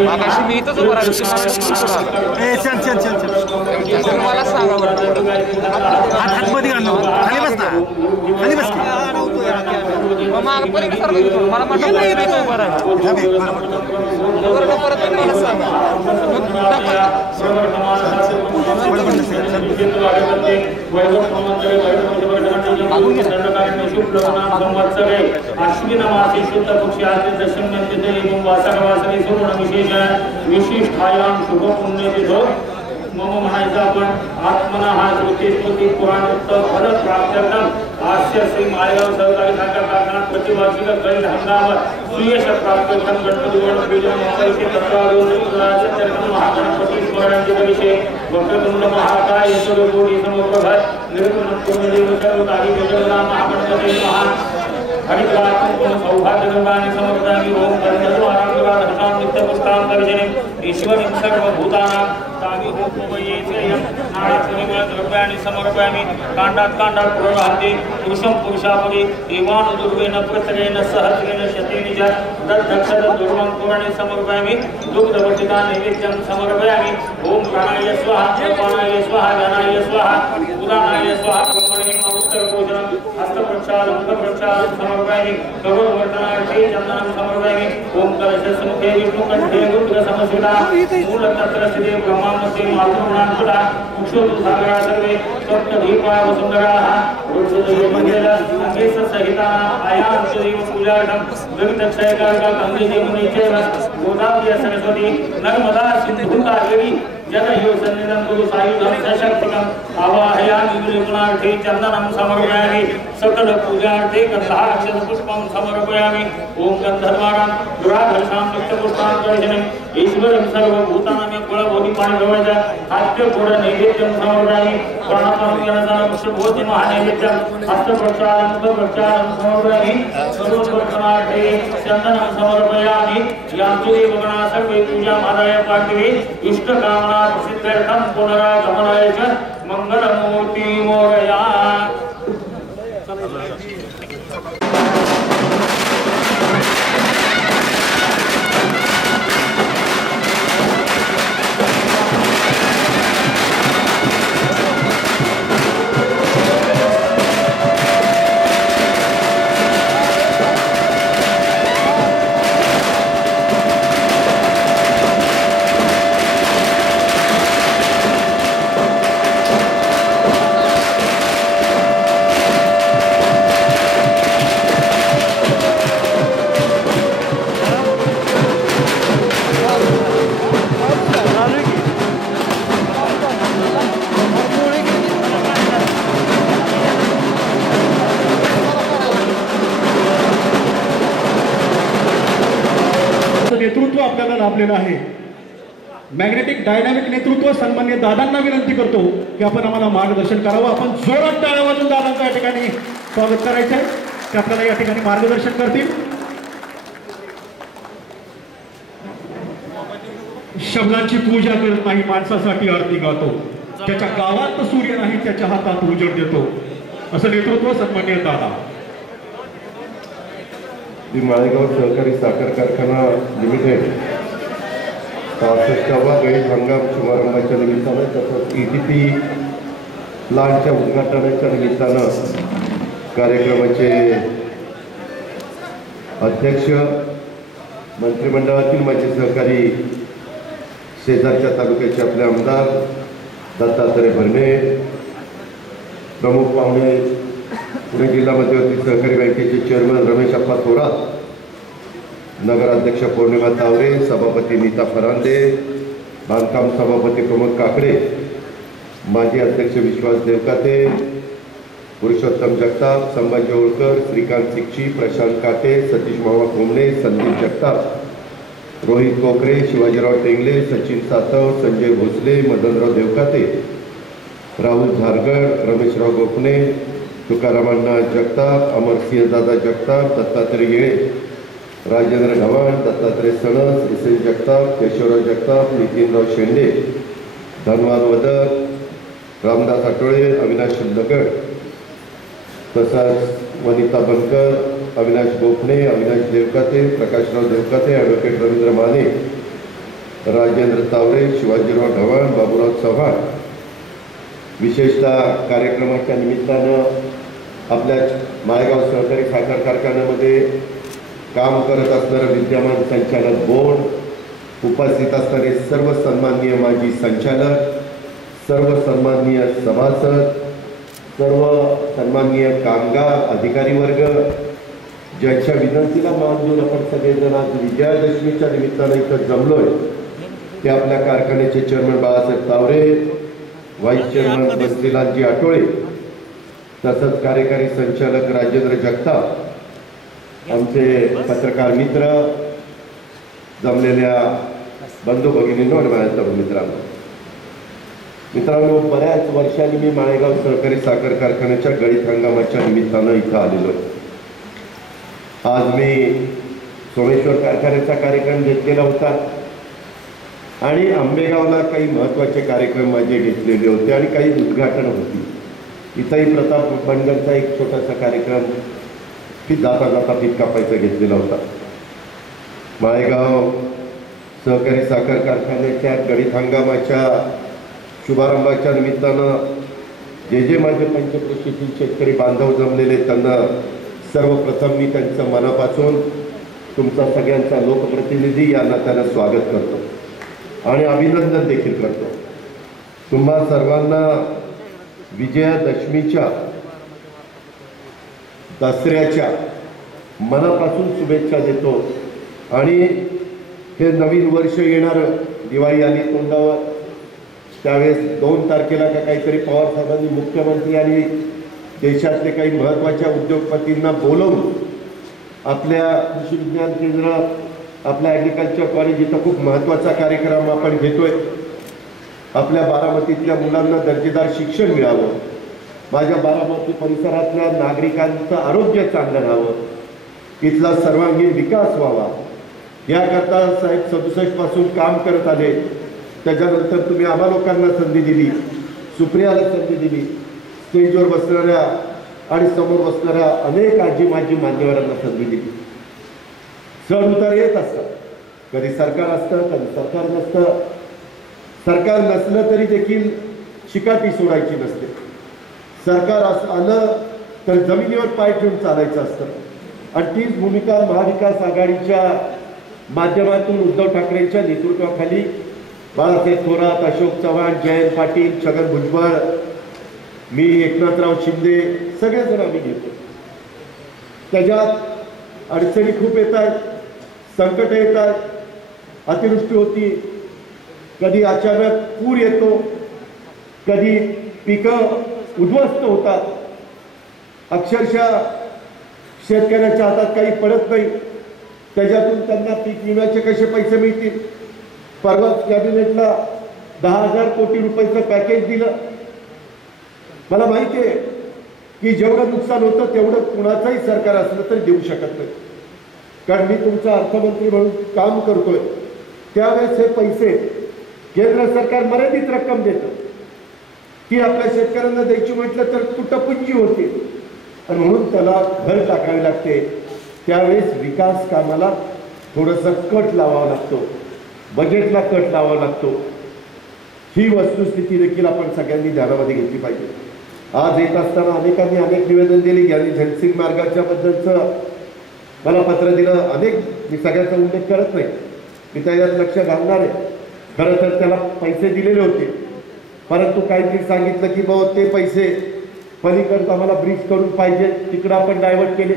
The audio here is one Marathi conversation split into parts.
मागाशी मी इथंच उभा राहिलो चल मला सांगा हातमध्ये घालू खाली बस ना खाली बस माग पर्यंत सर मला म्हटलं नाही इथं उभा राहिलो परत मला सांगा अश्विन मासे शुद्ध पक्षी आदि दशम नंदिते एवं वासरवासरे सुवर्ण विशेष विशिष्टायाम शुभ पुण्य विधो मम म्हणायचं आपण आत्मना हा श्रुती पुराणोक्त फल प्राप्त्यर्थम आस्य श्री माळेगाव सहकारी साखर कारखाना प्रतिवार्षिक गणित हंगाम सुयश प्राप्त्यर्थम गणपती गण पूजन मंगलचे तत्वावधान चरण महागणपती स्मरण विषय वक्रतुंड महाकाय यशोकोटी समप्रभ निर्गुण पूर्णदेव सर्व काही गजवना महागणपती महा हरिद्रात्मक सौभाग्य गंगानि समर्पयामि ओम गणपतो आराधना धर्मां नित्य पुष्टांतर्जने ईश्वरं सर्वभूतानां तामि होमयेते यं नारायणिमल द्रव्याणि समर्पयामि कांडात पुरोहाते पुरुषं पुरुषापरि एवान दुर्वेन प्रतरेण सहस्रेण शतेन च दक्षद दुर्वं पुराणे समर्पयामि दुग्धवर्तिका नैवेद्यं समर्पयामि ओम प्राणाय स्वाहा अपानाय स्वाहा ज्ञानाय स्वाहा उदानाय स्वाहा ब्रह्मणे उत्तर भोजनं हस्तप्रक्षालं मुखप्रक्षालं समर्पयामि करोवर्तनार्थे चन्दनं समर्पयामि ओम कलशसमुखे विष्णुकण्ठे रुद्र समस्विता मूलतत्र स्थिते ब्रह्मामध्ये मातृगुणान्विता कुक्षोदुसागरा सर्वे सप्तदीपा वसुन्धराः रुद्रदेवमंगला अकेश सहितानां आयान्त्यदेव पूजार्थं द्वितक्षयकारिका गङ्गेदेवनीचैव गोदावरी सरस्वती नर्मदा सिन्धु कावेरी जनयो सन्निधं कुरु सायुधं सशक्तिकम् आवाहयामि विलेपनार्थे चन्दनं समर्पयामि सकल पूजार्थे गन्धाक्षत पुष्पं समर्पयामि ओम गन्धर्वाणां दुराधर्षां नित्यपुष्पान्तर्जनं ईश्वरं सर्वभूतानां कुलबोधि पाणिभवज खाद्य गुण नैवेद्यं समर्पयामि प्राणापानगणसानं पुष्पबोधि महानैवेद्यं हस्तप्रक्षालं मुखप्रक्षालं समर्पयामि सर्वोत्तमार्थे चन्दनं समर्पयामि यान्त्रिक गणा सर्वे पूजामादाय पार्थिवे इष्टकामना सिद्धर्थं पुनरागमनाय च मंगलमूर्ति मोरया। नेतृत्व आपल्याला लाभलेलं आहे। मॅग्नेटिक डायनामिक नेतृत्व सन्माननीय दादांना विनंती करतो की आपण आम्हाला मार्गदर्शन करावं। आपण जोरात टाळ्या वाजवून दादांचं या ठिकाणी स्वागत करायचं आहे। ते आपल्याला या ठिकाणी मार्गदर्शन करतील। शब्दांची पूजा करत नाही, माणसासाठी आरती गातो। त्याच्या गावात सूर्य नाही, त्याच्या हातात उजेड देतो, असं नेतृत्व सन्माननीय दादा। माळेगाव सहकारी साखर कारखाना लिमिटेड 66वा गणित हंगाम शुभारंभाच्या निमित्तानं तसंच ETP प्लांटच्या उद्घाटनाच्या निमित्तानं कार्यक्रमाचे अध्यक्ष, मंत्रिमंडळातील माझे सहकारी, शेजारच्या तालुक्याचे आपले आमदार दत्तात्रय भरणे, प्रमुख पाहुणे पुणे जिल्हा मध्यवर्ती सहकारी बँकेचे चेअरमन रमेश अप्पा थोरात, नगराध्यक्ष पौर्णिमा तावरे, सभापती नीता फरांदे, बांधकाम सभापती प्रमोद काकडे, माजी अध्यक्ष विश्वास देवकाते, पुरुषोत्तम जगताप, संभाजी होळकर, श्रीकांत सिक्ची, प्रशांत काटे, सतीश मामा कोमणे, संदीप जगताप, रोहित कोकरे, शिवाजीराव टेंगले, सचिन सातव, संजय भोसले, मदनराव देवकाते, राहुल झारगड, रमेशराव गोपने, तुकारामांना जगताप, अमरसिंहदादा जगताप, दत्तात्रय येळे, राजेंद्र ढवाण, दत्तात्रय सणस, एस एन जगताप, केशवराव जगताप, नितीनराव शेंडे, धनवाद वदर, रामदास आठवळे, अविनाश लगड, तसंच वनिता बनकर, अविनाश गोखणे, अविनाश देवकाते, प्रकाशराव देवकाते, ॲडव्होकेट रवींद्र माने, राजेंद्र तावरे, शिवाजीराव ढवाण, बाबूराव चव्हाण. विशेषतः कार्यक्रमाच्या निमित्तानं आपल्या माळेगाव सहकारी साखर कारखान्यामध्ये काम करत असणारं विद्यमान संचालक बोर्ड, उपस्थित असणारे सर्व सन्माननीय माजी संचालक, सर्व सन्माननीय सभासद, सर्व सन्माननीय कामगार अधिकारी वर्ग, ज्यांच्या विनंतीला मान देऊन आपण सगळेजण आज विजयादशमीच्या निमित्तानं इथं जमलोय, ते आपल्या कारखान्याचे chairman Balasaheb Taware, vice chairman बस्तीलालजी आठवळे, तसंच कार्यकारी संचालक राजेंद्र जगताप, आमचे पत्रकार मित्र, जमलेल्या बंधू भगिनींनो आणि माझ्या तरुण मित्रांनो, बऱ्याच वर्षांनी मी माळेगाव सहकारी साखर कारखान्याच्या गळीत हंगामाच्या निमित्तानं इथं आलेलो आहे. आज मी सोमेश्वर कारखान्याचा कार्यक्रम घेतलेला होता आणि आंबेगावला काही महत्त्वाचे कार्यक्रम माझे घेतलेले होते आणि काही उद्घाटन होती. इथंही प्रताप बनगरचा एक छोटासा कार्यक्रम की जाता जाता पीक कापायचा घेतलेला होता. माळेगाव सहकारी साखर कारखान्याच्या गळीत हंगामाच्या शुभारंभाच्या निमित्तानं जे माझे पंचक्रोशीतील शेतकरी बांधव जमलेले, त्यांना सर्वप्रथम मी त्यांचं मनापासून तुमचा सगळ्यांचा लोकप्रतिनिधी यांना त्यांना स्वागत करतो आणि अभिनंदन देखील करतो. तुम्हा सर्वांना विजयादशमीच्या, दसऱ्याच्या मनापासून शुभेच्छा देतो. आणि हे नवीन वर्ष येणारं, दिवाळी आली तोंडावर, त्यावेळेस 2 तारखेला का काहीतरी पवार साहेबांनी मुख्यमंत्री आणि देशातले काही महत्त्वाच्या उद्योगपतींना बोलवून आपल्या कृषी विज्ञान केंद्र, आपल्या ॲग्रिकल्चर कॉलेज इथं खूप महत्त्वाचा कार्यक्रम आपण घेतोय. आपल्या बारामतीतल्या मुलांना दर्जेदार शिक्षण मिळावं, माझ्या बारामती परिसरातल्या नागरिकांचं आरोग्य चांगलं राहावं, इथला सर्वांगीण विकास व्हावा, याकरता साहेब 67 पासून काम करत आले. त्याच्यानंतर तुम्ही आम्हा लोकांना संधी दिली, सुप्रियाला संधी दिली, स्टेजवर बसणाऱ्या आणि समोर बसणाऱ्या अनेक आजी माजी मान्यवरांना संधी दिली. चढ उतार येत असतात, कधी सरकार असतं, कधी सरकार नसतं. सरकार नसलं तरी देखील शिकाटी सोडायची नसते. सरकार आलं तर जमिनीवर पाय ठेवून चालायचं असतं आणि तीच भूमिका महाविकास आघाडीच्या माध्यमातून उद्धव ठाकरेंच्या नेतृत्वाखाली बाळासाहेब थोरात, अशोक चव्हाण, जयंत पाटील, छगन भुजबळ, मी, एकनाथराव शिंदे, सगळेजण आम्ही घेतो. त्याच्यात अडचणी खूप येत आहेत, संकट येत आहेत, अतिवृष्टी होती, कधी अचानक पूर येतो, कधी पिकं उद्ध्वस्त होतात, अक्षरशः शेतकऱ्याच्या हातात काही पडत नाही, त्याच्यातून त्यांना पीक विम्याचे कसे पैसे मिळतील. परवाच कॅबिनेटला 10,000 कोटी रुपयाचं पॅकेज दिलं. मला माहिती आहे की जेवढं नुकसान होतं तेवढं कुणाचंही सरकार असलं तरी देऊ शकत नाही, कारण मी तुमचा अर्थमंत्री म्हणून काम करतोय. त्यावेळेस हे पैसे केंद्र सरकार मर्यादित रक्कम देतं, ती आपल्या शेतकऱ्यांना द्यायची म्हटलं तर तुटपुंजी होते आणि म्हणून त्याला भर टाकावी लागते. त्यावेळेस विकास कामाला थोडंसं कट लावावा लागतो, बजेटला कट लावावा लागतो. ही वस्तुस्थिती देखील आपण सगळ्यांनी ध्यानामध्ये घेतली पाहिजे. आज येत असताना अनेकांनी अनेक निवेदन दिली. यांनी झनसिंग मार्गाच्या बद्दलचं मला पत्र दिलं. अनेक, मी सगळ्याचा उल्लेख करत नाही, मी त्याच्यात लक्ष घालणार आहे. खरं तर त्याला पैसे दिलेले होते, परंतु काहीतरी सांगितलं की बाबा ते पैसे पलीकडचं आम्हाला ब्रिज करून पाहिजे, तिकडं आपण डायव्हर्ट केले.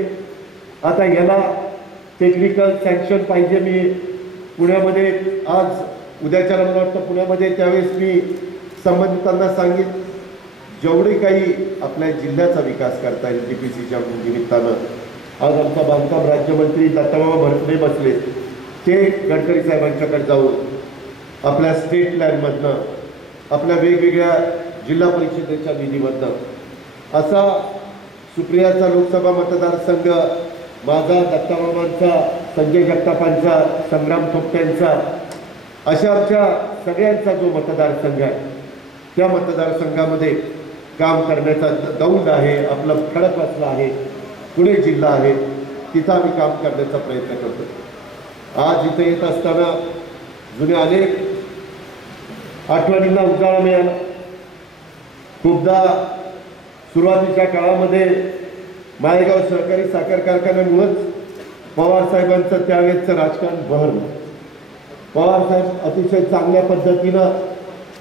आता याला टेक्निकल सँक्शन पाहिजे. मी पुण्यामध्ये आज उद्याच्या मला वाटतं पुण्यामध्ये, त्यावेळेस मी संबंधितांना सांगितलं जेवढे काही आपल्या जिल्ह्याचा विकास करता येईल DPCच्या निमित्तानं. आज आमचा बांधकाम राज्यमंत्री दत्ताबाबा भरपुरे बसले, ते गडकरी साहेबांच्याकडे जाऊन आपल्या स्टेट प्लॅनमधनं, आपल्या वेगवेगळ्या जिल्हा परिषदेच्या निधीमधनं असा सुप्रियाचा लोकसभा मतदारसंघ, माझा दत्ताबाबांचा, संजय जगतापांचा, संग्राम थोपट्यांचा, अशा आमच्या सगळ्यांचा जो मतदारसंघ आहे त्या मतदारसंघामध्ये काम करण्याचा दौड आहे, आपलं खडक वाचला आहे, पुणे जिल्हा आहे, तिथं आम्ही काम करण्याचा प्रयत्न करतो. आज इथे येत असताना जुने अनेक आठवणींना उजाळा मिळाला. खूपदा सुरुवातीच्या काळामध्ये माळेगाव सहकारी साखर कारखान्यामुळंच पवारसाहेबांचं त्यावेळेचं राजकारण बहरलं. पवारसाहेब अतिशय चांगल्या पद्धतीनं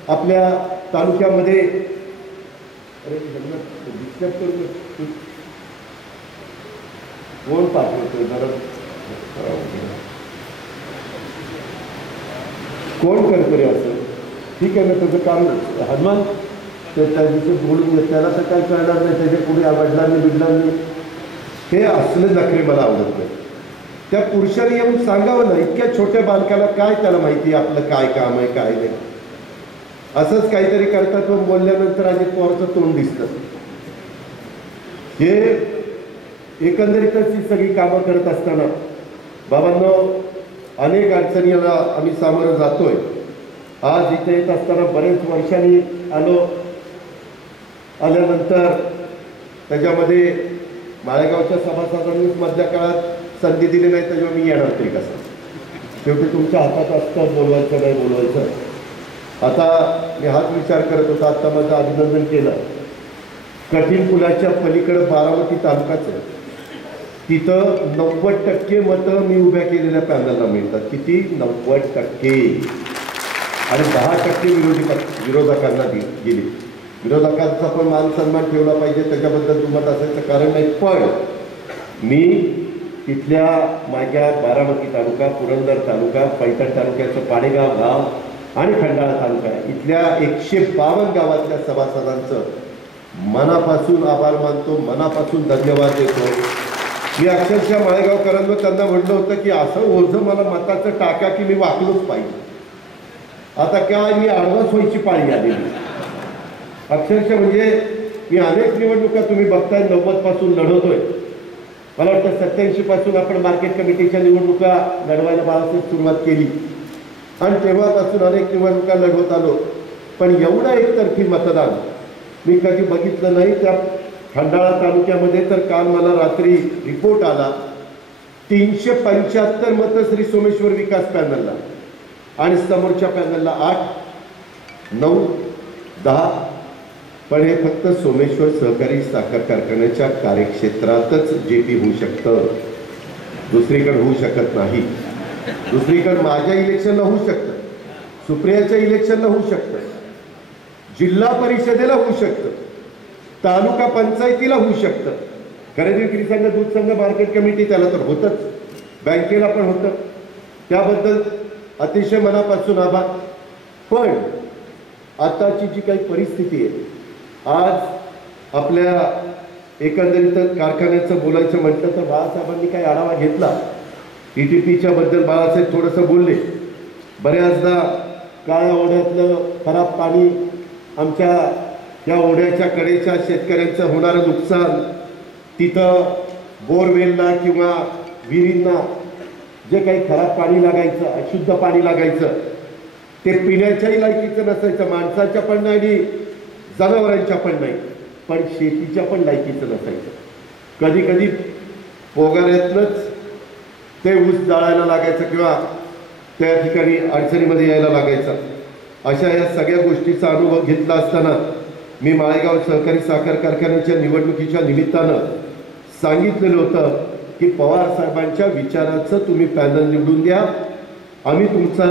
आपल्या तालुक्यामध्ये कोण पाठवतोय जरा कोण करतो रे असं? ठीक आहे ना, त्याचं काम हनुमान त्या दिवशी बोलून घेत, त्याला तर काय कळणार नाही, त्याच्या पुढे वडिलांनी बिडलांनी हे असले नखरे मला आवडत नाही. त्या पुरुषांनी येऊन सांगावं ना, इतक्या छोट्या बालकाला काय त्याला माहिती आपलं काय काम आहे काय नाही. असंच काहीतरी करतात व बोलल्यानंतर अजित पवारचं तोंड दिसतं. हे एकंदरीतच ही सगळी कामं करत असताना बाबांनो अनेक अडचणीला आम्ही सामोरं जातोय. आज इथे येत असताना बरेच वर्षांनी आल्यानंतर त्याच्यामध्ये माळेगावच्या सभासदांनीच मधल्या काळात संधी दिली नाही, त्याच्यावर मी येणार तरी कसं? शेवटी तुमच्या हातात असतं बोलवायचं नाही बोलवायचं. आता मी हाच विचार करत होता, आता माझं अभिनंदन केलं. कठीण पुलाच्या पलीकडं बारामती तालुकाच आहे, तिथं 90% मतं मी उभ्या केलेल्या पॅनलला मिळतात. किती? 90%. आणि 10% विरोधकांना गेली. विरोधकांचा पण मान सन्मान ठेवला पाहिजे, त्याच्याबद्दल दुमत असायचं कारण नाही. पण मी तिथल्या माझ्या बारामती तालुका, पुरंदर तालुका, पैठण तालुक्याचं पाडेगाव गाव आणि खंडाळा तालुका इथल्या 152 गावातल्या सभासदांचं मनापासून आभार मानतो, मनापासून धन्यवाद देतो. मी अक्षरशः माळेगावकरांना त्यांना म्हटलं होतं की असं ओझं मला मताचं टाका की मी वाकलोच पाहिजे. आता काय मी आडवास व्हायची पाळी आलेली अक्षरशः. म्हणजे मी अनेक निवडणुका तुम्ही बघताय 90 पासून लढवतोय. मला वाटतं 87 पासून आपण मार्केट कमिटीच्या निवडणुका लढवायला बाळासाहेब सुरुवात केली आणि तेव्हापासून अनेक निवडणुका लढवत आलो. पण एवढं एकतर्फी मतदान मी कधी बघितलं नाही. त्या खंडाळा तालुक्यामध्ये तर काल मला रात्री रिपोर्ट आला, 375 मतं श्री सोमेश्वर विकास पॅनलला आणि समोरच्या पॅनलला 8, 9, 10. पण हे फक्त सोमेश्वर सहकारी साखर कारखान्याच्या कार्यक्षेत्रातच जेपी होऊ शकतं, दुसरीकडे होऊ शकत नाही. दुसरीकडे माझ्या इलेक्शनला होऊ शकतं, सुप्रियाच्या इलेक्शनला होऊ शकतं, जिल्हा परिषदेला होऊ शकतं, तालुका पंचायतीला होऊ शकतं, खरेदी विक्री संघ, दूध संघ, मार्केट कमिटी त्याला तर होतच, बँकेला पण होतं. त्याबद्दल अतिशय मनापासून आभार. पण आताची जी काही परिस्थिती आहे, आज आपल्या एकंदरीत कारखान्याचं बोलायचं म्हटलं तर बाळासाहेबांनी काही आढावा घेतला. ETPच्या बद्दल बाळासाहेब थोडंसं बोलले. बऱ्याचदा काळ्या ओढ्यातलं खराब पाणी, आमच्या या ओढ्याच्या कडेच्या शेतकऱ्यांचं होणारं नुकसान, तिथं बोरवेलला किंवा विहिरींना जे काही खराब पाणी लागायचं, अशुद्ध पाणी लागायचं, ते पिण्याच्याही लायकीचं नसायचं, माणसाच्या पण नाही आणि जनावरांच्या पण नाही, पण शेतीच्या पण लायकीचं नसायचं. कधी कधी पोगाऱ्यातनंच ते ऊस जाळायला लागायचं किंवा त्या ठिकाणी अडचणीमध्ये यायला लागायचं. अशा या सगळ्या गोष्टीचा अनुभव घेतला असताना मी माळेगाव सहकारी साखर कारखान्याच्या निवडणुकीच्या निमित्तानं सांगितलेलं होतं की पवार साहेबांच्या विचाराचं तुम्ही पॅनल निवडून द्या. आम्ही तुमचा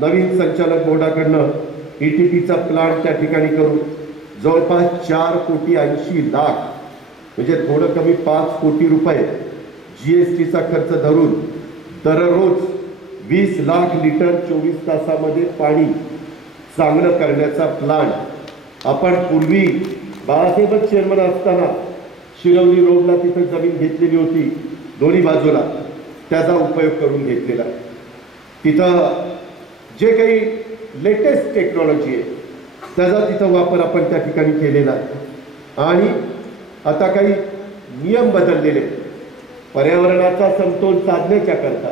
नवीन संचालक बोर्डाकडनं ETPचा प्लांट त्या ठिकाणी करू. जवळपास 4,80,00,000 म्हणजे थोडं कमी 5 कोटी रुपये GSTचा खर्च धरून दररोज 20 लाख लिटर 24 तासामध्ये पाणी चांगलं करण्याचा प्लांट आपण पूर्वी बाळासाहेबच चेअरमन असताना शिरवली रोडला तिथे जमीन घेतलेली होती दोन्ही बाजूला, त्याचा उपयोग करून घेतलेला. तिथं जे काही लेटेस्ट टेक्नॉलॉजी आहे त्याचा तिथं वापर आपण त्या ठिकाणी केलेला आहे. आणि आता काही नियम बदललेले, पर्यावरणाचा समतोल साधण्याच्या करता,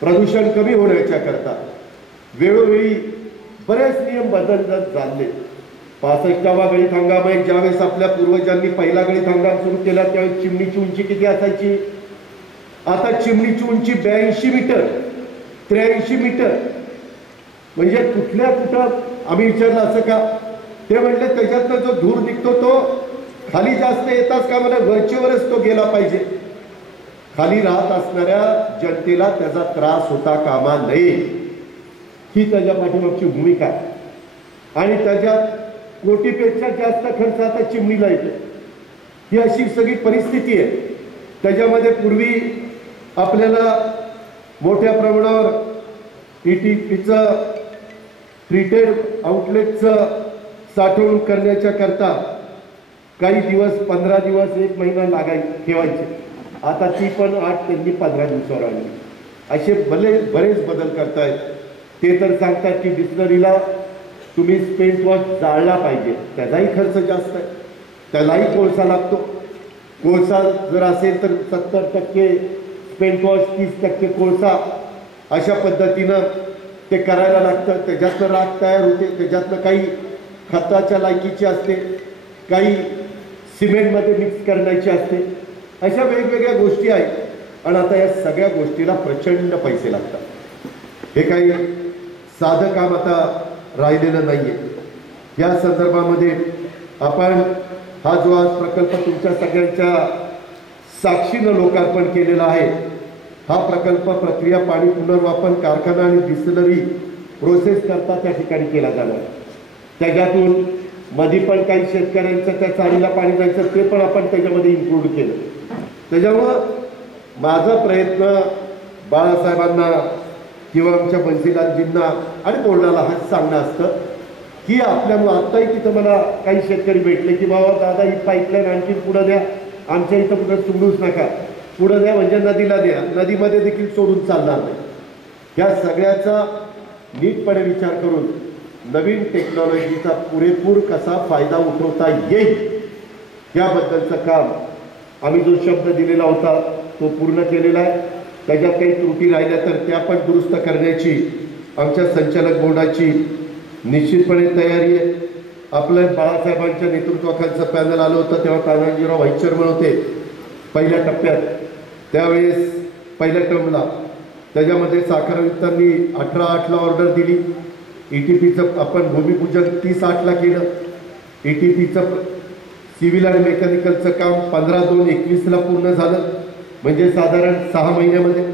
प्रदूषण कमी होण्याच्या करता वेळोवेळी बरेच नियम बदलत चालले. 65वा गळीत हंगाम आहे. ज्यावेळेस आपल्या पूर्वजांनी पहिला गळीत हंगाम सुरू केला त्यावेळेस चिमणीची उंची किती असायची? आता चिमणीची उंची 82 मीटर, 83 मीटर. म्हणजे कुठं आम्ही विचारलं असं का? ते म्हणले त्याच्यातनं जो धूर निघतो तो खाली जास्त येताच का मला वरचेवरच तो गेला पाहिजे. खाली राहत असणाऱ्या जनतेला त्याचा त्रास होता कामा नये, ही त्याच्या पाठीमागची भूमिका आहे. आणि त्याच्यात कोटीपेक्षा जास्त खर्च आता चिमणीला येतो. ही अशी सगळी परिस्थिती आहे. त्याच्यामध्ये पूर्वी आपल्याला मोठ्या प्रमाणावर ETPचं ट्रीटेड आउटलेटचं साठवणूक करण्याच्या करता काही दिवस 15 दिवस 1 महिना ठेवायचे. आता ती पण 8 त्यांनी 15 दिवसावर आणली. असे बरेच बदल करतायत. ते तर सांगतात की डिस्टलरीला तुम्ही स्पेंट वॉश जाळला पाहिजे, त्याचाही खर्च जास्त आहे, त्यालाही कोळसा लागतो. कोळसा जर असेल तर 70% स्पेंट वॉश, 30% कोळसा, अशा पद्धतीनं ते करायला लागतं. त्याच्यातनं राख तयार होते, त्याच्यातनं काही खताच्या लायकीची असते, काही सिमेंटमध्ये मिक्स करण्याची असते. अशा वेगवेगळ्या गोष्टी आहेत. आणि आता या सगळ्या गोष्टीला प्रचंड पैसे लागतात. हे काही साधं काम आता राहिलेलं नाही आहे. या संदर्भामध्ये आपण हा जो आज प्रकल्प तुमच्या सगळ्यांच्या साक्षीनं लोकार्पण केलेला आहे, हा प्रकल्प प्रक्रिया पाणी पुनर्वापर कारखाना आणि डिस्टिलरी प्रोसेस करता त्या ठिकाणी केला जाणार. त्याच्यातून मध्ये पण काही शेतकऱ्यांचं त्या चाळीला पाणी जायचं ते पण आपण त्याच्यामध्ये इन्क्लूड केलं. त्याच्यामुळं माझा प्रयत्न बाळासाहेबांना किंवा आमच्या बन्सीलालजींना आणि बोर्डाला हा सांगणं असतं की आपल्यामुळं आत्ताही तिथं मला काही शेतकरी भेटले की बाबा दादा ही पाईपलाईन आणखी पुढं द्या, आमच्या इथं कुठं सोडूच नका, पुढं द्या म्हणजे नदीला द्या, नदीमध्ये देखील सोडून चालणार नाही. या सगळ्याचा नीटपणे विचार करून नवीन टेक्नॉलॉजीचा पुरेपूर कसा फायदा उठवता येईल याबद्दलचं काम आम्ही जो शब्द दिलेला होता तो पूर्ण केलेला आहे. त्याच्यात काही त्रुटी राहिल्या तर त्या पण दुरुस्त करण्याची आमच्या संचालक बोर्डाची निश्चितपणे तयारी आहे. आपलं बाळासाहेबांच्या नेतृत्वाखालचं पॅनल आलं होतं तेव्हा तानाजीराव व्हाईस चेअरमन होते पहिल्या टप्प्यात. त्यावेळेस पहिल्या टर्मला त्याच्यामध्ये साखर आयुक्तांनी 18/8 ऑर्डर दिली. ETPचं आपण भूमिपूजन 30/8 केलं. ETPचं सिव्हिल आणि मेकॅनिकलचं काम 15/2/21 पूर्ण झालं, म्हणजे साधारण 6 महिन्यामध्ये.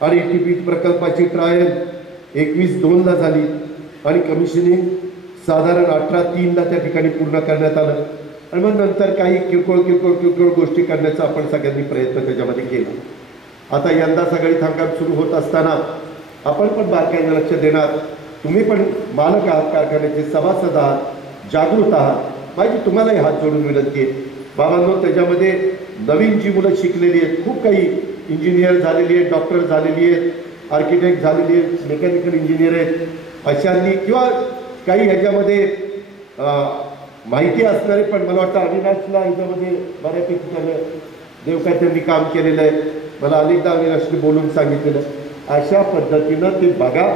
आणि ETP प्रकल्पाची ट्रायल 21/2 झाली आणि कमिशनिंग साधारण 18/3 त्या ठिकाणी पूर्ण करण्यात आलं. आणि मग नंतर काही किरकोळ गोष्टी करण्याचा आपण सगळ्यांनी प्रयत्न त्याच्यामध्ये केला. आता यंदा सगळी हंगाम सुरू होत असताना आपण पण बारकाईने लक्ष देणार. तुम्ही पण मालक आहात, कारखान्याचे सभासद आहात, जागृत आहात. माझी तुम्हालाही हात जोडून विनंती आहे बाबांनो, त्याच्यामध्ये नवीन जी मुलं शिकलेली आहेत, खूप काही इंजिनियर झालेली आहेत, डॉक्टर झालेली आहेत, आर्किटेक्ट झालेली आहेत, मेकॅनिकल इंजिनियर आहेत, अशांनी किंवा काही ह्याच्यामध्ये माहिती असणारे पण मला वाटतं अविनाशला ह्याच्यामध्ये बऱ्यापैकी त्यानं देवकात्यांनी काम केलेलं आहे. मला अनेकदा अविनाशने बोलून सांगितलेलं. अशा पद्धतीनं ते बघा,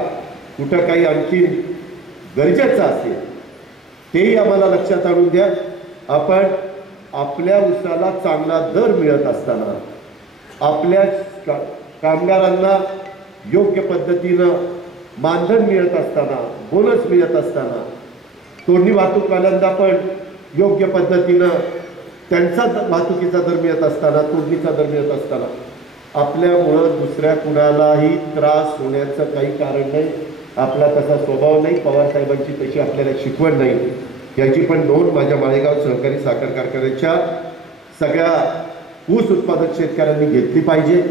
कुठं काही आणखी गरजेचं असेल तेही आम्हाला लक्षात आणून द्या. आपण आपल्या उसाला चांगला दर मिळत असताना, आपल्या कामगारांना योग्य पद्धतीनं मानधन मिळत असताना, बोनस मिळत असताना, तोडणी वाहतूकवाल्यांना पण योग्य पद्धतीनं त्यांचा वाहतुकीचा दर मिळत असताना, तोडणीचा दर मिळत असताना आपल्यामुळं दुसऱ्या कुणालाही त्रास होण्याचं काही कारण नाही. आपला तसा स्वभाव नाही, पवारसाहेबांची तशी आपल्याला शिकवण नाही. याची पण नोंद माझ्या माळेगाव सहकारी साखर कारखान्याच्या सगळ्या ऊस उत्पादक शेतकऱ्यांनी घेतली पाहिजे.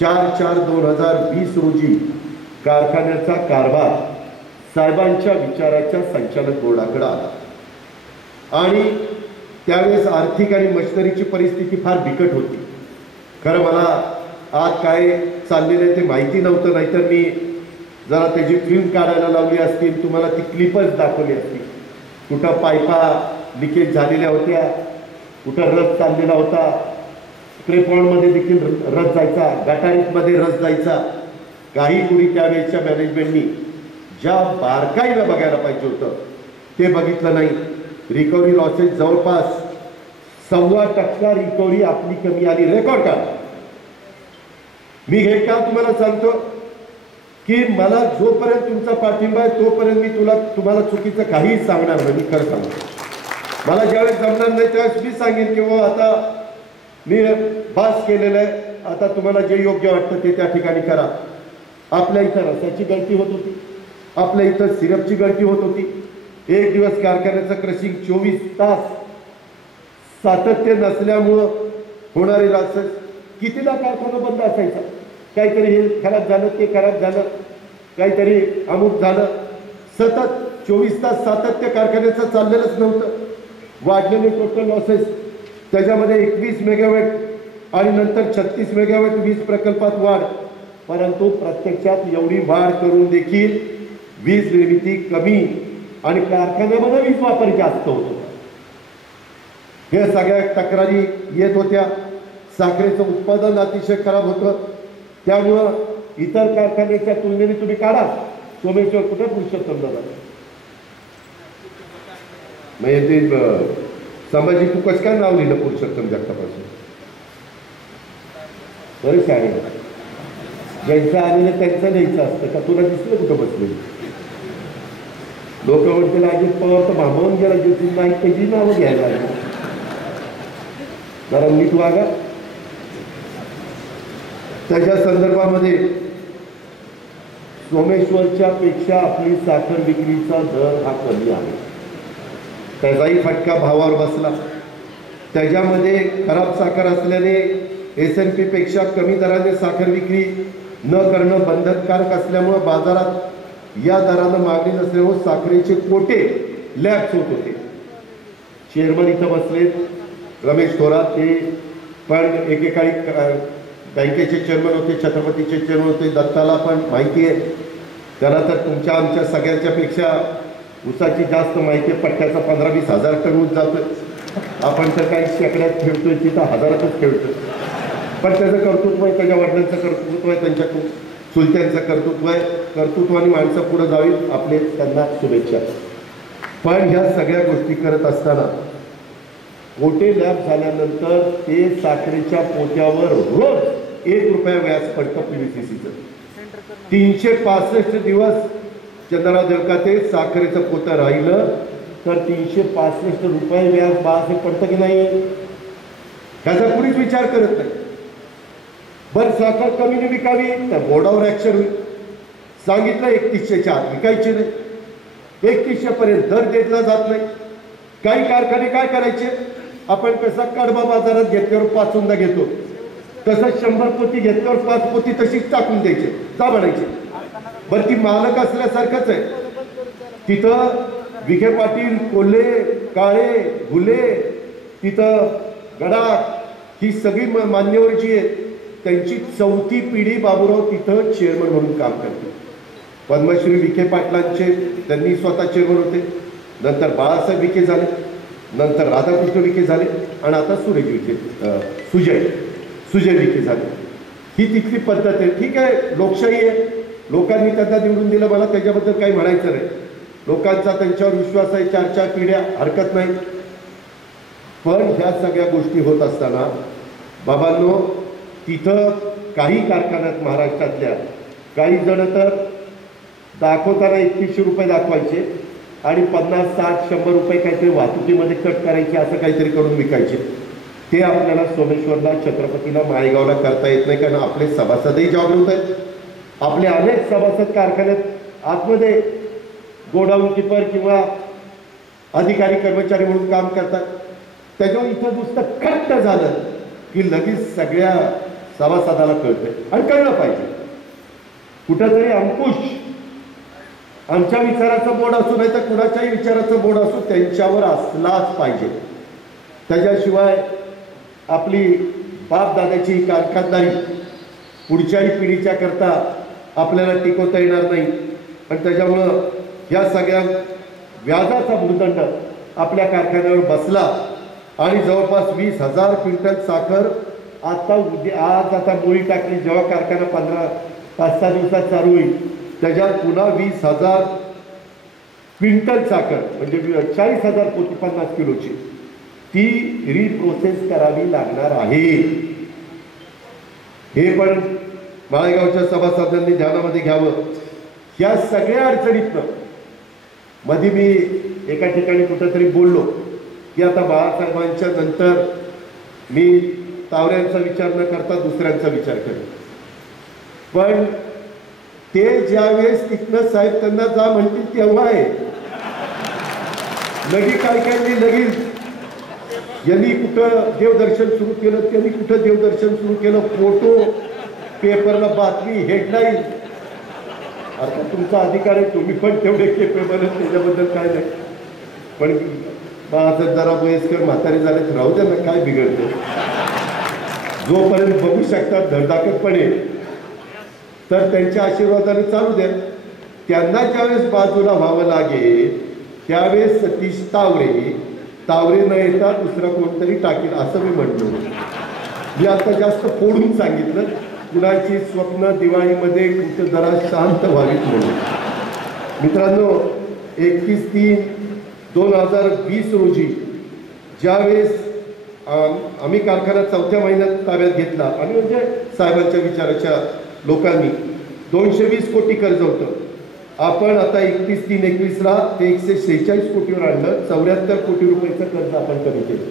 4/4/2020 रोजी कारखान्याचा कारभार साहेबांच्या विचाराच्या संचालक बोर्डाकडे आला आणि त्यावेळेस आर्थिक आणि मशिनरीची परिस्थिती फार बिकट होती. खरं मला आज काय चाललेलं आहे ते माहिती नव्हतं, नाहीतर मी जरा त्याची फिल्म काढायला लावली असती, तुम्हाला ती क्लिपच दाखवली असती. कुठं पायपा लिकेज झालेल्या होत्या, कुठं रस चाललेला होता, स्प्रे पॉन्डमध्ये देखील रस जायचा, गटारीमध्ये रस जायचा. काही कुणी त्यावेळेच्या मॅनेजमेंटनी ज्या बारकाईनं बघायला पाहिजे होतं ते बघितलं नाही. रिकव्हरी लॉसेस जवळपास 1.25% रिकव्हरी आपली कमी आली. रेकॉर्ड काढा. मी हे का तुम्हाला सांगतो की मला जोपर्यंत तुमचा पाठिंबा आहे तोपर्यंत मी तुम्हाला चुकीचं काहीही सांगणार नाही. मी खरं सांगतो. मला ज्यावेळेस जमणार नाही त्यावेळेस मी सांगेन की आता मी पास केलेलं आहे, आता तुम्हाला जे योग्य वाटतं ते त्या ठिकाणी करा. आपल्या इथं रसाची गळती होत होती, आपल्या इथं सिरपची गळती होत होती. एक दिवस कारखान्याचं क्रशिंग 24 तास सातत्य नसल्यामुळं होणारे लॉसेस. कितीदा कारखाना बंद असायचा. काहीतरी हे खराब झालं, ते खराब झालं, काहीतरी अमुक झालं. सतत 24 तास सातत्य कारखान्याचं चाललेलंच नव्हतं. वाढलेले टोटल लॉसेस त्याच्यामध्ये 21 मेगावॅट आणि नंतर 36 मेगावॅट वीज प्रकल्पात वाढ. परंतु प्रत्यक्षात एवढी वाढ करून देखील वीज निर्मिती कमी आणि कारखान्यामध्ये वीज वापर जास्त होतो. हे सगळ्या तक्रारी येत होत्या. साखरेचं उत्पादन अतिशय खराब होतं. त्यामुळं इतर कारखान्याच्या तुलनेने तुम्ही काढा. सोमेश्वर कुठे पुरुषोत्तम दादा म्हणजे ते संभाजी तू कसं काय नाव लिहिलं पुरुषोत्तम जगतापासून? बरेच आहे. ज्यांचं आलेलं त्यांचं लिहायचं असतं का? तुला दिसलं कुठं बसले? लोक म्हणतील अजित पवार तर भांबवून गेला, ज्योती नाही त्याची नावं घ्यायला लागली. जरा नीट वागा. त्याच्या संदर्भामध्ये सोमेश्वरच्या पेक्षा आपली साखर विक्रीचा दर हा कमी आहे. त्याचाही फटका भावावर बसला. त्याच्यामध्ये खराब साखर असल्याने SNP पेक्षा कमी दराने साखर विक्री न करणं बंधनकारक असल्यामुळं बाजारात या दरानं मागणी नसल्यामुळे साखरेचे कोटे लॅप्स होत होते. चेअरमन इथं बसले रमेश थोरात, ते पण एकेकाळी बँकेचे चेअरमन होते, छत्रपतीचे चेअरमन होते. दत्ताला पण माहिती आहे. त्याला तर तुमच्या आमच्या सगळ्यांच्या पेक्षा ऊसाची जास्त माहिती आहे. पट्ट्याचा 15-20 हजार टन ऊस जातोय. आपण तर काही शेकड्यात खेळतोय, तिथं हजारातच खेळतोय. पण त्याचं कर्तृत्व आहे, त्याच्या वडिलांचं कर्तृत्व आहे, त्यांच्या चुलत्यांचं कर्तृत्व आहे. कर्तृत्वाने माणसं पुढे जावी, आपले त्यांना शुभेच्छा. पण ह्या सगळ्या गोष्टी करत असताना कोटे लॅब झाल्यानंतर ते साखरेच्या पोत्यावर रोज 1 रुपया व्याज पडतं PVCCचं. 365 दिवस चंद्रराव देवकाते साखरेचं पोतं राहिलं तर 365 रुपये व्याज बास हे पडतं की नाही? ह्याचा कुणीच विचार करत नाही. बरं साखर कमीने विकावी तर बोर्डावर ऍक्शन होईल. सांगितलं 3100च्या आत विकायची नाही. 3100 पर्यंत दर देतला जात नाही. काही कारखाने काय करायचे, आपण कसा कडबा बाजारात घेतल्यावर 5दा घेतो तसंच 100 पोती घेतल्यावर 5 पोती तशीच टाकून द्यायचे, का बनायचे. बरं ती मालक असल्यासारखंच आहे. तिथं विखे पाटील, कोल्हे, काळे, घुले, तिथं गडाख ही सगळी मान्यवर जी आहेत त्यांची 4थी पिढी बाबूराव तिथं चेअरमन म्हणून काम करते. पद्मश्री विखे पाटलांचे त्यांनी स्वतः चेअरमन होते. नंतर बाळासाहेब विखे झाले, नंतर राधाकृष्ण विखे झाले आणि आता सुजय विखे झाले. ही तिथली पद्धत आहे. ठीक आहे, लोकशाही आहे. लोकांनी त्यांना निवडून दिलं, मला त्याच्याबद्दल काही म्हणायचं नाही. लोकांचा त्यांच्यावर विश्वास आहे, 4 पिढ्या हरकत नाही. पण ह्या सगळ्या गोष्टी होत असताना बाबांनो तिथं काही कारखान्यात महाराष्ट्रातल्या काही जण तर दाखवताना 2100 रुपये दाखवायचे आणि 50, 60, 100 रुपये काहीतरी वाहतुकीमध्ये कट करायचे, असं काहीतरी करून विकायचे. ते आपल्याला सोमेश्वरला, छत्रपतीला, माळेगावला करता येत नाही, कारण आपले सभासदही जागृत आहेत. आपले अनेक सभासद कारखान्यात आतमध्ये गोडाऊन किपर किंवा अधिकारी कर्मचारी म्हणून काम करतात. त्याच्यावर इथं नुसतं खट्ट झालं की लगेच सगळ्या सभासदाला कळतंय आणि कळलं पाहिजे. कुठंतरी अंकुश आमच्या विचाराचं बोर्ड असू नाही तर कुणाच्याही विचाराचं बोर्ड असू त्यांच्यावर असलाच पाहिजे. त्याच्याशिवाय आपली बापदादाची कारखानदारी पुढच्याही पिढीच्या करता आपल्याला टिकवता येणार नाही. आणि त्याच्यामुळं या सगळ्या व्याजाचा भूदंड आपल्या कारखान्यावर बसला आणि जवळपास 20,000 क्विंटल साखर आता उद्या आज आता बोळी टाकली, जेव्हा कारखाना 5-6 दिवसात चालू होईल त्याच्यात पुन्हा 20,000 क्विंटल साखर म्हणजे 40,000 पोती 50 किलोची ती रिप्रोसेस करावी लागणार आहे. हे पण माळेगावच्या सभासदांनी ध्यानामध्ये घ्यावं. या सगळ्या अडचणीतनं मध्ये मी एका ठिकाणी कुठंतरी बोललो की आता बाळासाहेबांच्या नंतर मी तावऱ्यांचा विचार न करता दुसऱ्यांचा विचार करेन. पण ते ज्यावेळेस तिथनं साहेब त्यांना जा म्हणतील तेव्हा आहे. लगी काय लगेच यांनी कुठं देवदर्शन सुरू केलं, त्यांनी कुठं देवदर्शन सुरू केलं, फोटो पेपरला बातमी हेडलाईन. आता तुमचा अधिकार आहे, तुम्ही पण तेवढे केपेबल आहेत, त्याच्याबद्दल काय नाही. पण बाळासाहेब जरा वयस्कर म्हातारे झाले राहू द्या ना, काय बिघडतं. जोपर्यंत बघू शकतात धडधाकटपणे तर त्यांच्या आशीर्वादाने चालू द्या. त्यांना ज्यावेळेस बाजूला व्हावं लागेल त्यावेळेस सतीश तावरे न येता दुसरा कोणतरी टाकेल असं मी म्हणतो. मी आता जास्त फोडून सांगितलं, कुणाची स्वप्न दिवाळीमध्ये कुठं जरा शांत व्हावीत म्हणून. मित्रांनो, 31/3/2020 रोजी ज्यावेळेस आम्ही कारखाना 4थ्या महिन्यात ताब्यात घेतला आणि म्हणजे साहेबांच्या विचाराच्या लोकांनी 220 कोटी कर्ज होतं. आपण आता 31/3/21ला ते 146 कोटीवर आणलं. 74 कोटी रुपयाचं कर्ज आपण कमी केलं.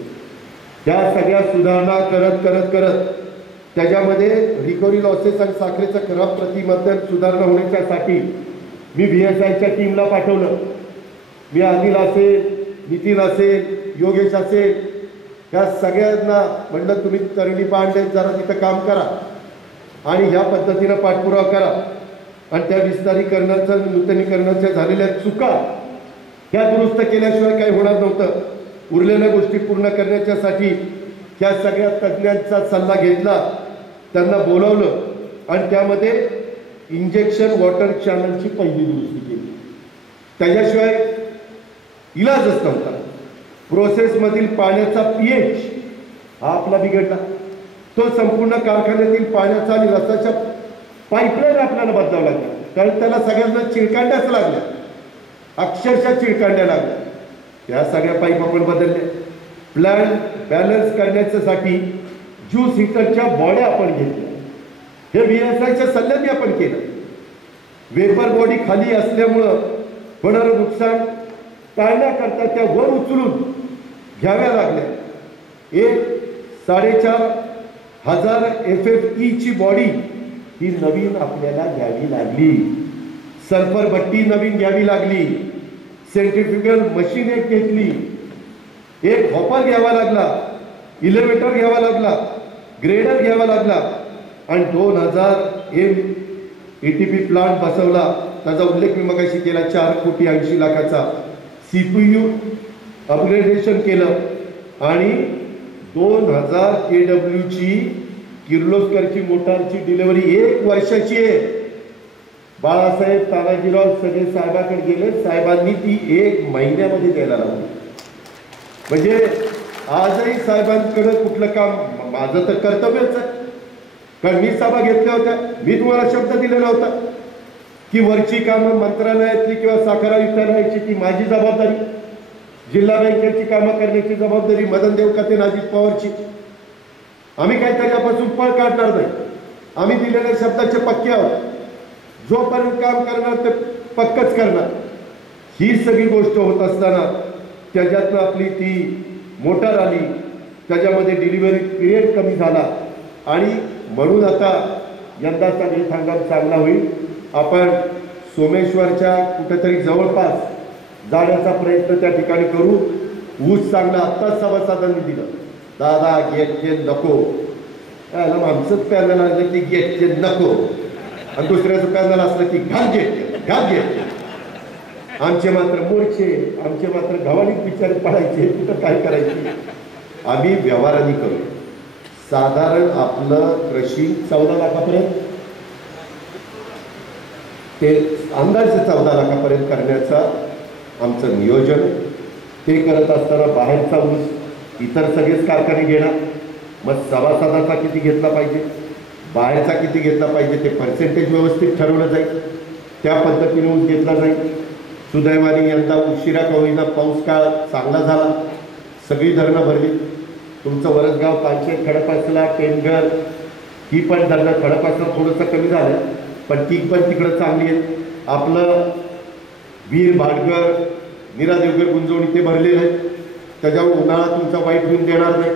त्या सगळ्या सुधारणा करत त्याच्यामध्ये रिकव्हरी लॉसेस आणि साखरेचं खराब प्रतिमात्यात सुधारणा होण्यासाठी मी VSIच्या टीमला पाठवलं. मी अनिल असेल, नितीन असेल, योगेश असेल, या सगळ्यांना म्हणलं तुम्ही तरणी पांडे जरा तिथं काम करा आणि ह्या पद्धतीनं पाठपुरावा करा आणि त्या विस्तारीकरणाच्या नूतनीकरणाच्या झालेल्या चुका ह्या दुरुस्त केल्याशिवाय काही होणार नव्हतं. उरलेल्या गोष्टी पूर्ण करण्याच्यासाठी ह्या सगळ्या तज्ज्ञांचा सल्ला घेतला, त्यांना बोलावलं आणि त्यामध्ये इंजेक्शन वॉटर चॅनलची पहिली दुरुस्ती केली. त्याच्याशिवाय इलाजच नव्हता. प्रोसेसमधील पाण्याचा pH हा आपला बिघडला. तो संपूर्ण कारखान्यातील पाण्याचा आणि रसाच्या पाईपलाईन आपल्याला बदलावं लागला, कारण त्याला सगळ्यांना चिळकांड्याच लागल्या, अक्षरशः चिळकांड्या लागल्या. त्या सगळ्या पाईप आपण बदलल्या. प्लांट बॅलन्स करण्यासाठी ज्यूस हिटरच्या बॉड्या आपण घेतल्या. हे VSIच्या सल्ल्याने आपण केलं. वेपर बॉडी खाली असल्यामुळं होणारं नुकसान टाळण्याकरता त्या वर उचलून घ्याव्या लागल्या. 4,500 FFE बॉडी ही नवीन आपल्याला घ्यावी लागली. सल्फर भट्टी नवीन घ्यावी लागली. सेंट्रिफ्युगल मशीन एक घेतली. एक हॉपर घ्यावा लागला, इलेव्हेटर घ्यावा लागला, ग्रेडर घ्यावा लागला आणि 2000 ATP प्लांट बसवला. त्याचा उल्लेख मी मगाशी केला. 4,80,00,000चा CPU अपग्रेडेशन केलं आणि 2000 kWची किर्लोस्करची मोटारची डिलिव्हरी 1 वर्षाची आहे. बाळासाहेब तानाजीराव सगळे साहेबाकडे गेले, साहेबांनी ती 1 महिन्यामध्ये द्यायला लावली. म्हणजे आजही साहेबांकडे कुठलं काम, माझं तर कर्तव्यच आहे, कारण मी सभा घेतल्या होत्या. मी तुम्हाला शब्द दिलेला होता की वरची कामं मंत्रालयातली किंवा साखर आयुक्तालयाची ती माझी जबाबदारी, जिल्हा बँकेची कामं करण्याची जबाबदारी मदन देवकाते अजित पवारची. आम्ही काही त्याच्यापासून पळ काढणार नाही. आम्ही दिलेल्या शब्दाचे पक्के आहोत. जोपर्यंत काम करणार ते पक्कच करणार. ही सगळी गोष्ट होत असताना त्याच्यातनं आपली ती मोटार आली, त्याच्यामध्ये डिलिव्हरी पिरियड कमी झाला आणि म्हणून आता यंदाचा रेत हंगाम चांगला होईल. आपण सोमेश्वरच्या कुठेतरी जवळपास जाण्याचा प्रयत्न त्या ठिकाणी करू. ऊस चांगला आत्ताच सभासदांनी दिलं. दादा घेतचे नको, आमचंच पॅनल असलं की घेतचे नको आणि दुसऱ्याचं पॅनल असलं की घाल घेतचे. आमचे मात्र मोर्चे, आमचे मात्र गव्हाणीत विचार पडायचे, कुठं काय करायचे. आम्ही व्यवहारांनी करू. साधारण आपलं कृषी 14 लाखापर्यंत, ते अंदाजे 14 लाखापर्यंत करण्याचं आमचं नियोजन. ते करत असताना बाहेरचा ऊस इतर सगळेच कारखाने घेणार. मग सभासदाचा किती घेतला पाहिजे, बाहेरचा किती घेतला पाहिजे, ते पर्सेंटेज व्यवस्थित ठरवलं जाईल, त्या पद्धतीने ऊस घेतला जाईल. सुदैवाने यंदा उशिरा का होईना पाऊस काळ चांगला झाला, सगळी धरणं भरली. तुमचं वरसगाव, पानशेत, खडकवासला, टेनघर ही पण धरणं, खडकवासला थोडंसं कमी झालं पण ती पण तिकडं चांगली आहे. आपलं वीर, भाटघर, नीरा देवघर, गुंजवणी ते भरलेलं आहे. त्याच्यावर उन्हाळा तुमचा वाईट होऊन देणार नाही.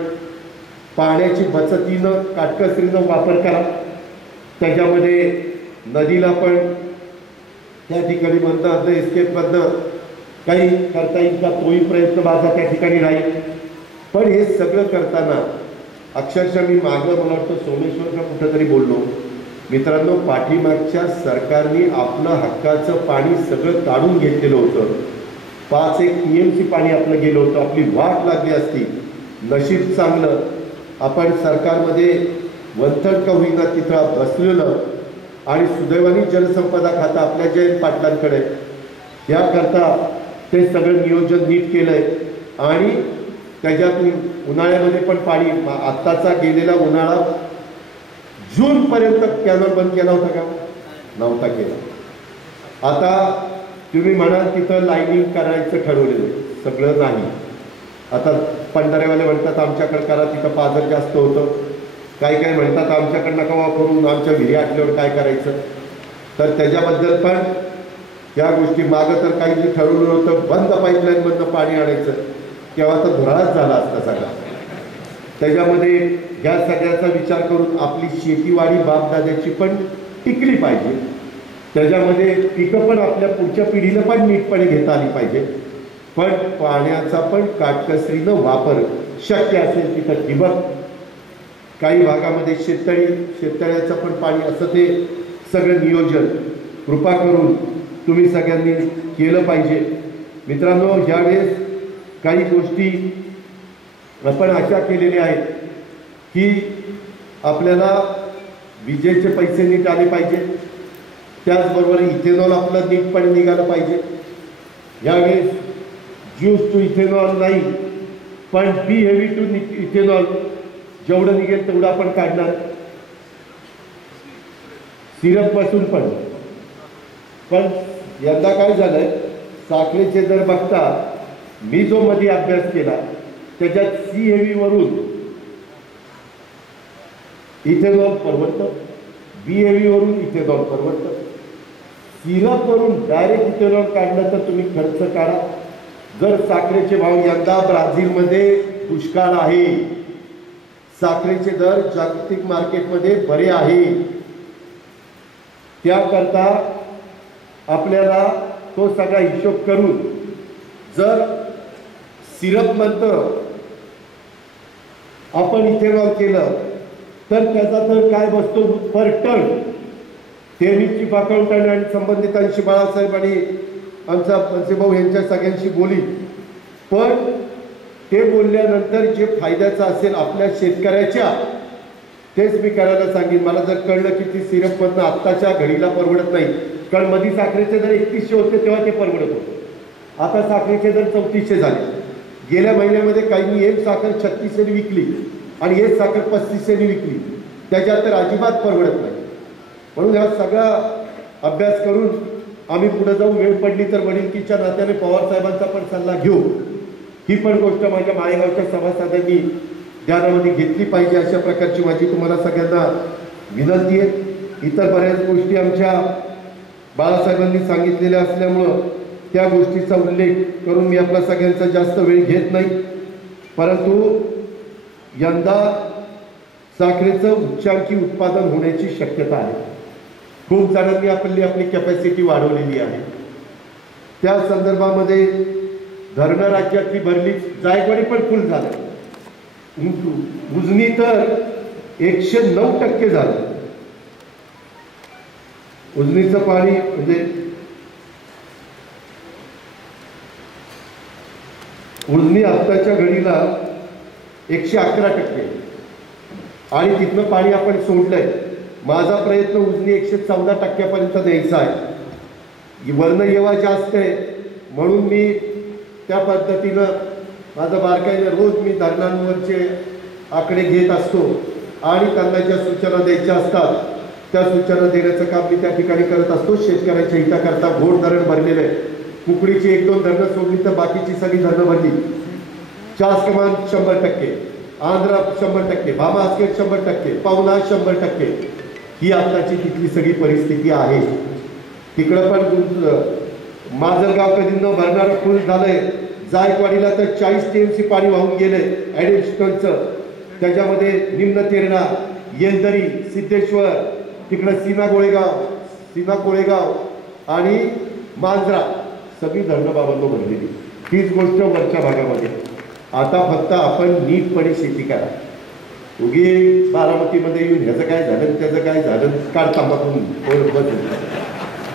पाण्याची बचतीनं, काटकसरीनं वापर करा. त्याच्यामध्ये नदीला पण त्या ठिकाणी म्हणतात एस्केपमधनं काही करता येईल का, तोही प्रयत्न माझा त्या ठिकाणी राहील. पण हे सगळं करताना अक्षरशः मी मागं मला वाटतं सोमेश्वरला कुठंतरी बोललो, मित्रांनो, पाठीमागच्या सरकारने आपलं हक्काचं पाणी सगळं काढून घेतलेलं होतं. 5 TMC पाणी आपलं गेलं होतं. आपली वाट लागली असती. नशीब चांगलं आपण सरकारमध्ये वंथण का होईना तिथं बसलेलं आणि सुदैवाने जलसंपदा खातं आपल्या जयंत पाटलांकडे, याकरता ते सगळं नियोजन नीट केलंय. आणि त्याच्यातून उन्हाळ्यामध्ये पण पाणी, आत्ताचा गेलेला उन्हाळा जूनपर्यंत कॅनल बंद केला होता का? नव्हता केला. आता तुम्ही म्हणाल तिथं लाईनिंग करायचं ठरवलेलं, सगळं नाही. आता पंढरेवाले म्हणतात आमच्याकडे करा, तिथं पाजर जास्त होतं. काही काही म्हणतात आमच्याकडं नका वापरून, आमच्या विहिरी आटल्यावर काय करायचं. तर त्याच्याबद्दल पण या गोष्टी मागं तर काही जे ठरवलं होतं बंद पाईपलाईनमधनं पाणी आणायचं, तेव्हा तर धुराळाच झाला असता सगळा. त्याच्यामध्ये ह्या सगळ्याचा विचार करून आपली शेतीवाडी बापदाद्याची पण टिकली पाहिजे. त्याच्यामध्ये पिकं पण आपल्या पुढच्या पिढीला पण नीटपणे घेता आली पाहिजे. पण पाण्याचा पण काटकसरीनं वापर शक्य असेल तिथं ठिबक, काही भागामध्ये शेततळ्याचं पण पाणी, असं ते सगळं नियोजन कृपा करून तुम्ही सगळ्यांनी केलं पाहिजे. मित्रांनो, ह्यावेळेस काही गोष्टी आपण अशा केलेल्या आहेत की आपल्याला विजेचे पैसे नीट आले पाहिजे, त्याचबरोबर इथेनॉल आपलं नीटपणे निघालं पाहिजे. यावेळेस ज्यूस टू इथेनॉल नाही, पण बी हेवी टू इथेनॉल जेवढं निघेल तेवढं आपण काढणार. सिरपपासून पण यंदा काय झालंय, साखरेचे दर बघता मी जो मध्ये अभ्यास केला त्याच्यात सी हेवी वरून इथेनॉल परवडतं, बी हेवी वरून इथेनॉल परवडतं. सिरप वरून डायरेक्ट इथेनॉल काढलं तर तुम्ही खर्च काढा. जर साखरेचे भाव, यंदा ब्राझीलमध्ये दुष्काळ आहे, साखरेचे दर जागतिक मार्केटमध्ये बरे आहे, त्याकरता आपल्याला तो सगळा हिशोब करून जर सिरपमधनं आपण इथेनॉल केलं तर त्याचा तर काय बसतो पर टन. ते चीफ अकाउंटंट आणि संबंधितांशी, बाळासाहेब आणि आमचा पंचभाऊ यांच्या सगळ्यांशी बोली, पण ते बोलल्यानंतर जे फायद्याचं असेल आपल्या शेतकऱ्याच्या तेच मी करायला सांगेन. मला जर कळलं की ती सिरपमधनं आत्ताच्या घडीला परवडत नाही, कारण मध्ये साखरेचे दर 3100 होते तेव्हा ते परवडत होते, आता साखरेचे दर 3400 झाले. गेल्या महिन्यामध्ये काहींनी एक साखर 3600 विकली आणि एक साखर 3500 विकली, त्याच्यात तर अजिबात परवडत नाही. म्हणून हा सगळा अभ्यास करून आम्ही पुढे जाऊ. वेळ पडली तर वडिलकीच्या नात्याने पवार साहेबांचा पण सल्ला घेऊ. ही पण गोष्ट माझ्या माळेगावच्या सभासदांनी ध्यानामध्ये घेतली पाहिजे, अशा प्रकारची माझी तुम्हाला सगळ्यांना विनंती आहे. इतर बऱ्याच गोष्टी आमच्या बाळासाहेबांनी सांगितलेल्या असल्यामुळं त्या गोष्टीचा उल्लेख करून मी आपला सगळ्यांचा जास्त वेळ घेत नाही. परंतु यंदा साखरेचं उच्चांकी उत्पादन होण्याची शक्यता आहे. खूप जणांनी आपली कॅपॅसिटी वाढवलेली आहे. त्या संदर्भामध्ये धरणं राज्यातली भरली, जायकवाडी पण फुल झालं, उजनी तर 109% झालं. उजनीचं पाणी म्हणजे उजनी आत्ताच्या घडीला 111% आणि तिथनं पाणी आपण सोडलंय. माझा प्रयत्न उजनी 114% द्यायचा आहे. वर्ण येवा जास्त आहे म्हणून मी त्या पद्धतीनं माझं बारकाईनं रोज मी धरणांवरचे आकडे घेत असतो आणि त्यांना ज्या सूचना द्यायच्या असतात त्या सूचना देण्याचं काम मी त्या ठिकाणी करत असतो. शेतकऱ्यांच्या हिताकरता घोड धरण भरलेलं आहे. कुकडीची 1-2 धरणं सोडली तर बाकीची सगळी धरणं भरली. चास कमान 100%, आंध्रा 100%, भामा आस्केट 100%, पावना 100%. ही आताची तिथली सगळी परिस्थिती आहे. तिकडं पण माजलगाव कधी न भरणारं पूल झालंय. जायकवाडीला तर 40 TMC पाणी वाहून गेलंय ॲडिशनलचं. त्याच्यामध्ये निम्न तेरणा, येलदरी, सिद्धेश्वर, तिकडं सीना कोळेगाव आणि मांजरा सगळी धरणं बाबांनो भरलेली. हीच गोष्ट वरच्या भागामध्ये. आता फक्त आपण नीटपणे शेती करा. उगी बारामतीमध्ये येऊन ह्याचं काय झालं त्याचं काय झालं काढता मग बस.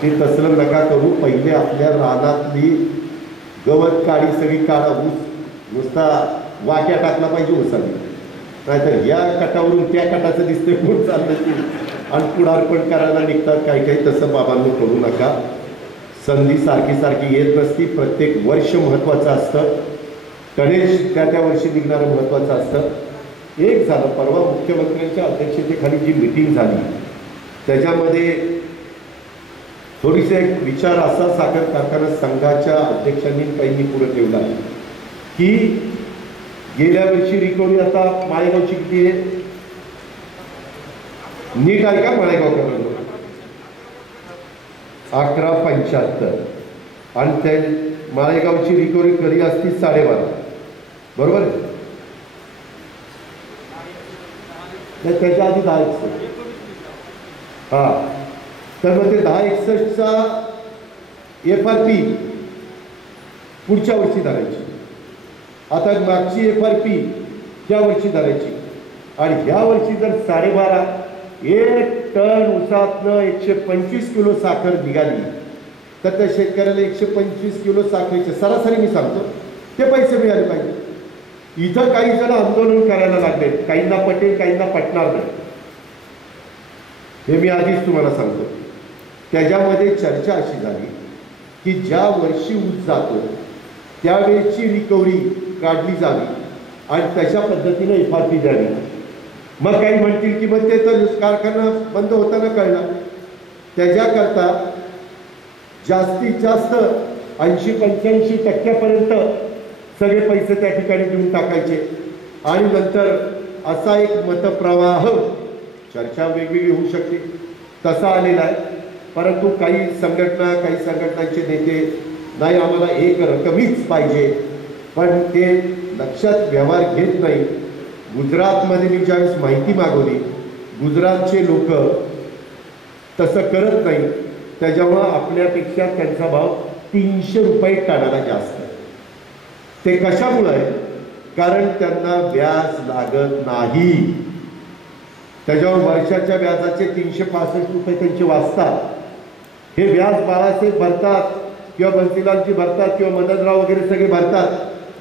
ते तसलं नका करू. पहिले आपल्या रानातली गवत काढी सगळी काढा. ऊस नुसता वाक्या टाकला पाहिजे ऊसाने. नाहीतर या कटावरून त्या कटाचं दिसतंय कोण चाललं ते आणि पुढारपण करायला निघतात काही. तसं बाबांनो करू नका. संधी सारखी येत नसती. प्रत्येक वर्ष महत्त्वाचं असतं. गणेश त्या वर्षी निघणारं महत्त्वाचं असतं. एक झालं परवा मुख्यमंत्र्यांच्या अध्यक्षतेखाली जी मीटिंग झाली त्याच्यामध्ये थोडीसे एक विचार असा साखर कारखाना संघाच्या अध्यक्षांनी काहींनी पुढे ठेवला की गेल्या वर्षी रिकव्हरी आता माळेगावची किती आहे नीट आहे का माळेगाव करून 11.75 आणि त्या माळेगावची रिकव्हरी कधी असती 12.5 बरोबर आहे. त्याच्या आधी 1061 हा. तर मग ते 1061चा FRP पुढच्या वर्षी धरायची. आता मागची FRP त्या वर्षी धरायची आणि ह्या वर्षी जर 12.5 1 टन ऊसातनं 125 किलो साखर निघाली तर त्या शेतकऱ्याला 125 किलो साखरेचे सरासरी मी सांगतो ते पैसे मिळाले पाहिजे. इथं काही जण आंदोलन करायला लागले. काहींना पटेल काहींना पटणार नाही हे मी आधीच तुम्हाला सांगतो. त्याच्यामध्ये चर्चा अशी झाली की ज्या वर्षी ऊस जातो त्यावेळेची रिकव्हरी काढली जावी आणि तशा पद्धतीने FRP द्यावी. मग काही म्हणतील की मग ते तर कारखाना बंद होताना कळला. त्याच्याकरता जास्तीत जास्त 80-85% सगळे पैसे त्या ठिकाणी देऊन टाकायचे आणि नंतर असा एक मतप्रवाह चर्चा वेगवेगळी होऊ शकते तसा आलेला आहे. परंतु काही संघटनांचे नेते नाही आम्हाला एक रकमीच पाहिजे पण ते लक्षात व्यवहार घेत नाही. गुजरातमध्ये मी ज्यावेळेस माहिती मागवली गुजरातचे लोक तसं करत नाही. त्याच्यामुळं आपल्यापेक्षा त्यांचा भाव 300 रुपये टनाला जास्त आहे. ते कशामुळं आहे कारण त्यांना व्याज लागत नाही. त्याच्यावर वर्षाच्या व्याजाचे 365 रुपये त्यांचे वाचतात. हे व्याज बाळासाहेब भरतात किंवा बन्सीलालजी भरतात किंवा मदनराव वगैरे सगळे भरतात.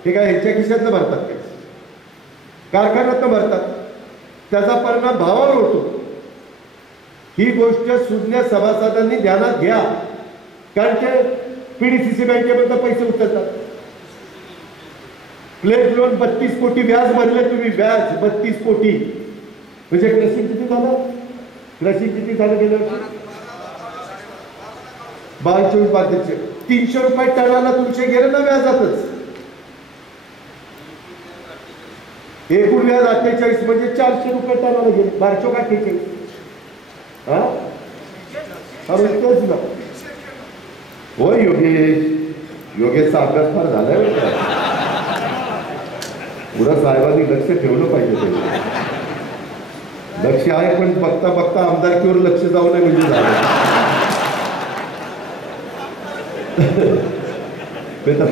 हे काय ह्यांच्या खिशातनं भरतात काय कारखान्यातनं भरतात. त्याचा परिणाम भावावर होतो. ही गोष्ट सुज्ञ सभासदांनी ध्यानात घ्या कारण ते PDCC बँकेमधून पैसे उचलतात. प्लेट लोन 32 कोटी व्याज भरले तुम्ही. व्याज 32 कोटी म्हणजे कृषी किती झालं गेलं 22-24 300 रुपये टनाला तुमचे गेले ना व्याजातच. एकूण व्याज 48 म्हणजे 400 रुपये टनाला गेले. 1248 हा तेच ना. होय योगेशचा अभ्यास फार झालाय. पुढं साहेबांनी लक्ष ठेवलं पाहिजे. ते लक्ष आहे पण बघता बघता आमदारकीवर लक्ष जाऊ नये म्हणजे झालं.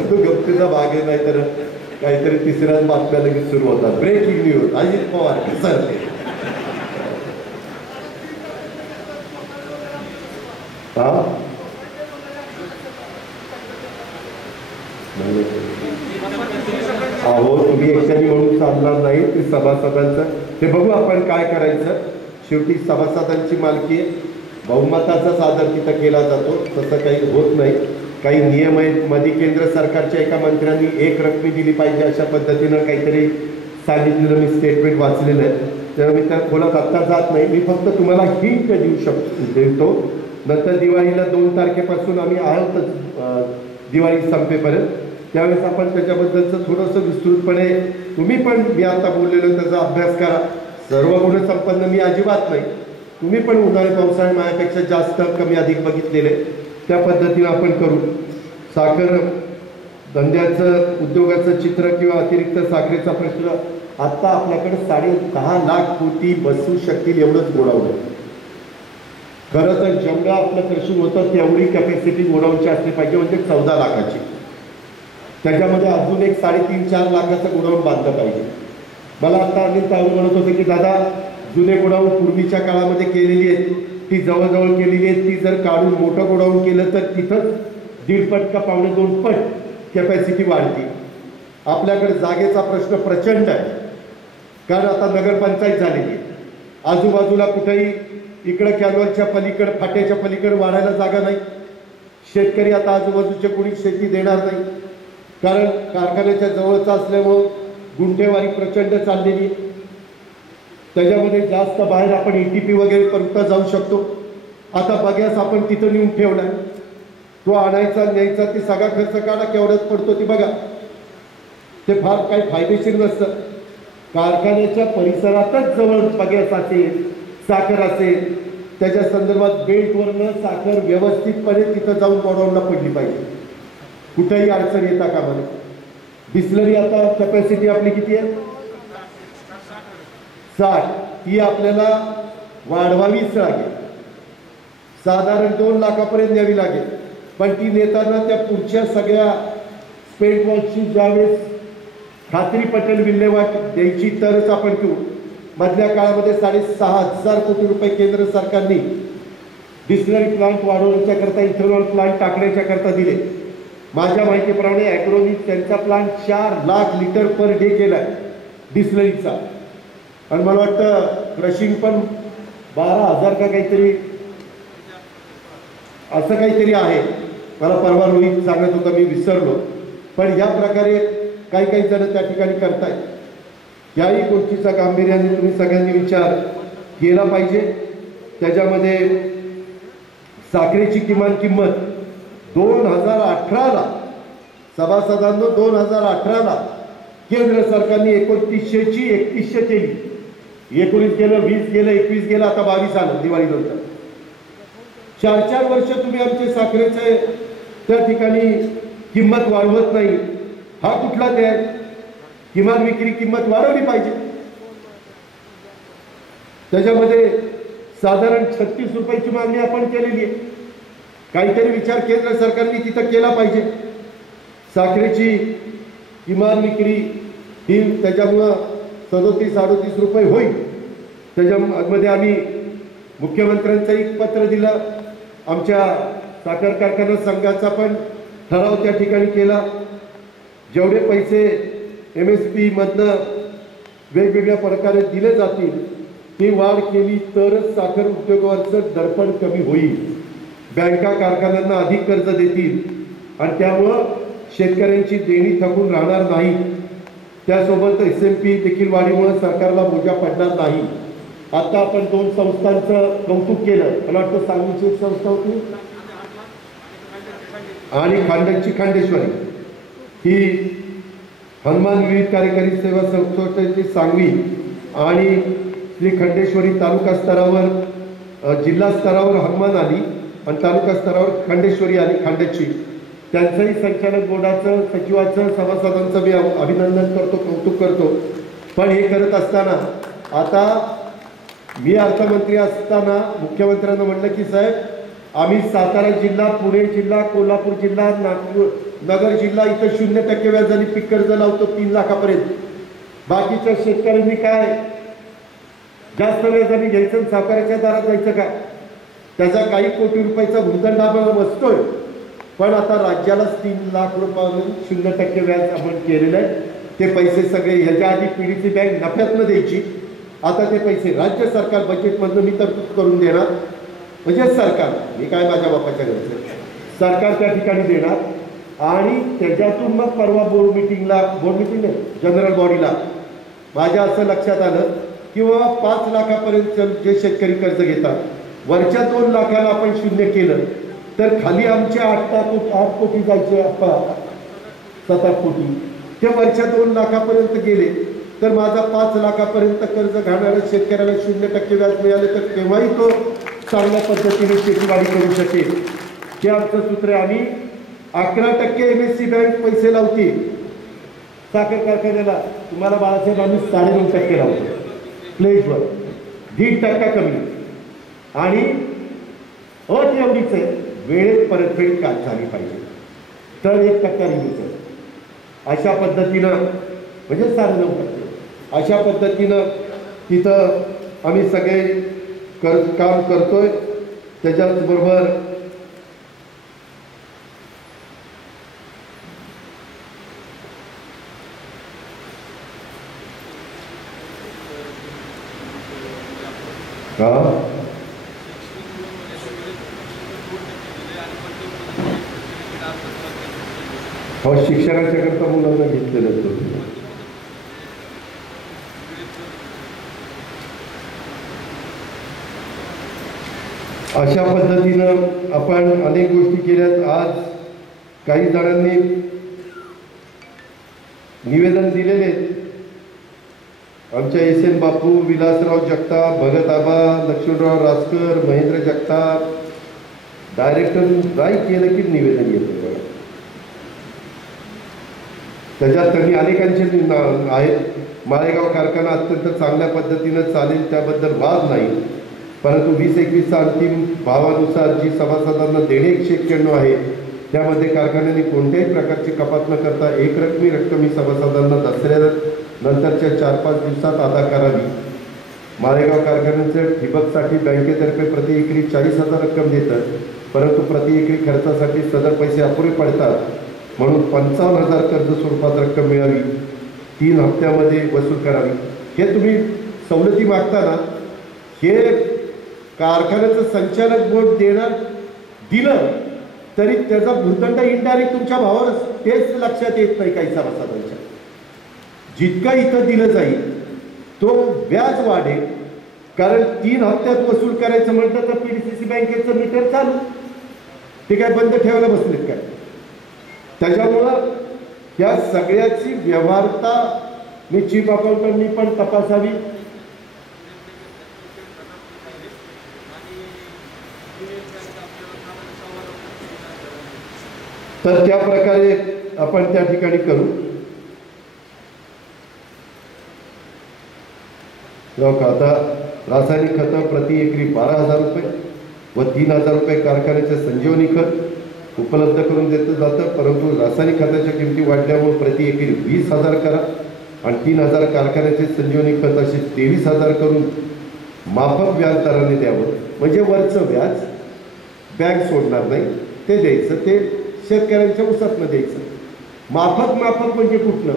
तो गप्तीचा भाग आहे. नाही तर काहीतरी तिसऱ्याच बातम्या लगेच सुरू होतात. ब्रेकिंग न्यूज अजित पवार घसरले. अहो तुम्ही एकट्याने म्हणून चालणार नाही. ते सभासदांचं ते बघू आपण काय करायचं. शेवटी सभासदांची मालकी बहुमताचाच आदर तिथं केला जातो. तसं काही होत नाही. काही नियम आहेत. मध्ये केंद्र सरकारच्या एका मंत्र्यांनी 1 रकमी दिली पाहिजे अशा पद्धतीनं काहीतरी सांगितलेलं मी स्टेटमेंट वाचलेलं आहे, तेव्हा मी त्या खोलात आत्ता जात नाही. मी फक्त तुम्हाला हिंट देतो. नंतर दिवाळीला 2 तारखेपासून आम्ही आहोतच दिवाळी संपेपर्यंत, त्यावेळेस आपण त्याच्याबद्दलचं थोडंसं विस्तृतपणे तुम्ही पण मी आता बोललेलो त्याचा अभ्यास करा. सर्व गुणसंपन्न मी अजिबात नाही, तुम्ही पण उन्हाळी पावसाळी माझ्यापेक्षा जास्त कमी अधिक बघितलेले, त्या पद्धतीनं आपण करू. साखर धंद्याचं उद्योगाचं चित्र किंवा अतिरिक्त साखरेचा प्रश्न आत्ता आपल्याकडे 10.5 लाख कोटी बसू शकतील एवढंच गोडाऊन. खरं तर जेवढं आपलं कृषी होतं तेवढी कॅपॅसिटी गोडाऊनची असली पाहिजे, म्हणजे 14 लाखाची. त्याच्यामध्ये अजून एक 3.5-4 लाखाचं गोडाऊन बांधलं पाहिजे. मला आता अनिल तावडे म्हणत होते की दादा जुने गोडाऊन पूर्वीच्या काळामध्ये केलेली आहेत ती जवळजवळ केलेली आहेत, ती जर काढून मोठं गोडाऊन केलं तर तिथंच 1.5 पट का 1.25 पट कॅपॅसिटी वाढते. आपल्याकडे जागेचा प्रश्न प्रचंड आहे, कारण आता नगरपंचायत झालेली आहे. आजूबाजूला कुठेही इकडं कॅनॉलच्या पलीकडे फाट्याच्या पलीकडे वाढायला जागा नाही. शेतकरी आता आजूबाजूच्या कोणी शेती देणार नाही, कारण कारखान्याच्या जवळचा असल्यामुळं गुंठेवारी प्रचंड चाललेली आहे. त्याच्यामध्ये जास्त बाहेर आपण ETP वगैरे करता जाऊ शकतो. आता बघ्यास आपण तिथं नेऊन ठेवलाय, तो आणायचा न्यायचा ते सगळा खर्च काढा केवढ्यात पडतो ती बघा. ते फार काही फायदेशीर नसतं. कारखान्याच्या परिसरातच जवळ बघ्यास असेल, साखर असेल, त्याच्या संदर्भात बेल्टवरनं साखर व्यवस्थितपणे तिथं जाऊन गोडाऊनला पडली पाहिजे, कुठेही अडचण येता कामा नये. डिस्लरी आता कॅपॅसिटी आपली किती आहे? 60. ती आपल्याला वाढवावीच लागेल, साधारण 2 लाखापर्यंत न्यावी लागेल. पण ती नेताना त्या पुढच्या सगळ्या स्पेंट वॉचची ज्यावेळेस खात्री पटेल विल्हेवाट द्यायची तरच आपण घेऊ. मधल्या काळामध्ये 6,500 कोटी रुपये केंद्र सरकारने डिस्लरी प्लांट वाढवण्याच्याकरता, इथेनॉल प्लांट टाकण्याच्याकरता दिले. माझ्या माहितीप्रमाणे ॲग्रोनी त्यांचा plant 4 lakh litre per day केला आहे डिस्लरीचा. आणि मला वाटतं क्रशिंग पण 12,000 का काहीतरी असं काहीतरी आहे. मला परवा रोहित सांगत होता, मी विसरलो. पण या प्रकारे काही जण त्या ठिकाणी करतायत. याही गोष्टीचा गांभीर्याने तुम्ही सगळ्यांनी विचार केला पाहिजे. त्याच्यामध्ये साखरेची किमान किंमत 2018ला सभासदांनो 2018ला केंद्र सरकारने 2900ची 3100 केली. 19 गेलं, 20 गेलं, 21 गेलं, आता 22 आलं दिवाळीनंतर. 4 वर्ष तुम्ही आमचे साखरेचे त्या ठिकाणी किंमत वाढवत नाही. हा कुठला ते किमान विक्री किंमत वाढवली पाहिजे. त्याच्यामध्ये साधारण 36 रुपयाची मागणी आपण केलेली आहे. काहीतरी विचार केंद्र सरकारने तिथं केला पाहिजे. साखरेची किमान विक्री ही त्याच्यामुळं 37-38 रुपये होईल. त्याच्यामध्ये आम्ही मुख्यमंत्र्यांचं एक पत्र दिलं, आमच्या साखर कारखाना संघाचा पण ठराव त्या ठिकाणी केला. जेवढे पैसे MSP मधनं वेगवेगळ्या प्रकारे दिले जातील ती वाढ केली तरच साखर उद्योगावरचं दडपण कमी होईल. बँका कारखान्यांना अधिक कर्ज देतील आणि त्यामुळं शेतकऱ्यांची देणी थकून राहणार नाही. त्यासोबत SMP देखील वाढीमुळे सरकारला बोजा पडणार नाही. आता आपण 2 संस्थांचं कौतुक केलं. मला वाटतं सांगलीची एक संस्था होती आणि खांड्याची खांडेश्वरी, ही हनुमान विविध कार्यकारी सेवा संस्थेची सांगवी आणि श्री खंडेश्वरी तालुका स्तरावर जिल्हा स्तरावर हनुमान आली आणि तालुका स्तरावर खंडेश्वरी आली खांड्याची. त्यांचंही संचालक बोर्डाचं, सचिवाचं, सभासदांचं मी अभिनंदन करतो, कौतुक करतो. पण हे करत असताना आता मी अर्थमंत्री असताना मुख्यमंत्र्यांना म्हटलं की साहेब आम्ही सातारा जिल्हा, पुणे जिल्हा, कोल्हापूर जिल्हा, नागपूर नगर जिल्हा इथं 0% व्याजाने पीक कर्ज लावतो 3 लाखापर्यंत. बाकीच्या शेतकऱ्यांनी काय जास्त व्याजाने घ्यायचं, सावकाराच्या दारात जायचं काय? त्याचा काही कोटी रुपयाचा भूर्दंड आम्हाला बसतोय. पण आता राज्यालाच 3 लाख रुपयांनी 0% व्याज आपण केलेलं आहे. ते पैसे सगळे ह्याच्या आधी PDC बँक नफ्यातनं द्यायची, आता ते पैसे राज्य सरकार बजेटमधनं मी तरतूद करून देणार. म्हणजे सरकार, मी काय माझ्या बापाच्या घरचं, सरकार त्या ठिकाणी देणार आणि त्याच्यातून मग परवा बोर्ड मिटिंग नाही, जनरल बॉडीला माझ्या असं लक्षात आलं की बाबा 5 लाखापर्यंत जे शेतकरी कर्ज घेतात वरच्या 2 लाखाला आपण शून्य केलं तर खाली आमचे 8 कोटी जायचे 7-8 कोटी ते वरच्या 2 लाखापर्यंत गेले तर माझा 5 लाखापर्यंत कर्ज घालणाऱ्या शेतकऱ्याला 0% व्याज मिळाले तर तेव्हाही तो चांगल्या पद्धतीने शेतीवाडी करू शकेल. हे आमचं सूत्र आहे. आम्ही 11% MSC बँक पैसे लावते साखर कारखान्याला. तुम्हाला बाळासाहेब आम्ही 9.5% लावतो प्लेजवर, 1.5% कमी. आणि अट एवढीच आहे, वेळेत परतफेड का झाली पाहिजे तर 1% लिमिट. अशा पद्धतीनं म्हणजे 9.5%. अशा पद्धतीनं तिथं आम्ही सगळे काम करतोय. त्याच्याचबरोबर शिक्षणाच्या करता मुलांना घेतलेलं होतं. अशा पद्धतीनं आपण अनेक गोष्टी केल्यात. आज काही जणांनी निवेदन दिलेले आमच्या SN बापू, विलासराव जगताप, भगत आबा, लक्ष्मणराव रासकर, महेंद्र जगताप, डायरेक्टर नाही केलं की निवेदन येतं. त्याच्यात त्यांनी अनेकांचे आहेत. माळेगाव कारखाना अत्यंत चांगल्या पद्धतीनं चालेल त्याबद्दल वाद नाही, परंतु 2021चा अंतिम भावानुसार जी सभासदांना देणे 191 आहे त्यामध्ये कारखान्याने कोणत्याही प्रकारची कपात न करता एकरकमी रक्कम ही सभासदांना दसऱ्यानंतरच्या 4-5 दिवसात अदा करावी. माळेगाव कारखान्याचं ठिबकसाठी बँकेतर्फे प्रति एकरी 40,000 रक्कम देतात, परंतु प्रति एकरी खर्चासाठी सदर पैसे अपुरे पडतात, म्हणून 55,000 कर्ज स्वरूपात रक्कम मिळावी, 3 हप्त्यामध्ये वसूल करावी. हे तुम्ही सवलती मागताना हे कारखान्याचं संचालक बोर्ड दिलं तरी त्याचा भूर्दंड इनडायरेक्ट तुमच्या भावावरच, तेच लक्षात येत नाही काही सभासदांच्या. जितकं इथं दिलं जाईल तो व्याज वाढेल, कारण 3 हप्त्यात वसूल करायचं म्हटलं तर PDCC बँकेचं मीटर चालू, ते काय बंद ठेवायला बसलेत काय? त्याच्यामुळं या सगळ्याची व्यवहारता मी चीफ अकाउंटंटनी पण तपासावी. तर त्या प्रकारे आपण त्या ठिकाणी करू. आता रासायनिक खतं प्रति एकरी 12,000 रुपये व 3,000 रुपये कारखान्याचे संजीवनी खत उपलब्ध करून देतं जातं, परंतु रासायनिक खताच्या किमती वाढल्यामुळे प्रति एकरी 20,000 करा आणि 3,000 कारखान्याचे संजीवनी खत असे 23,000 करून माफक व्याज दराने द्यावं. म्हणजे वरचं व्याज बँक सोडणार नाही, ते द्यायचं, ते शेतकऱ्यांच्या उसातनं द्यायचं. माफक म्हणजे कुठलं?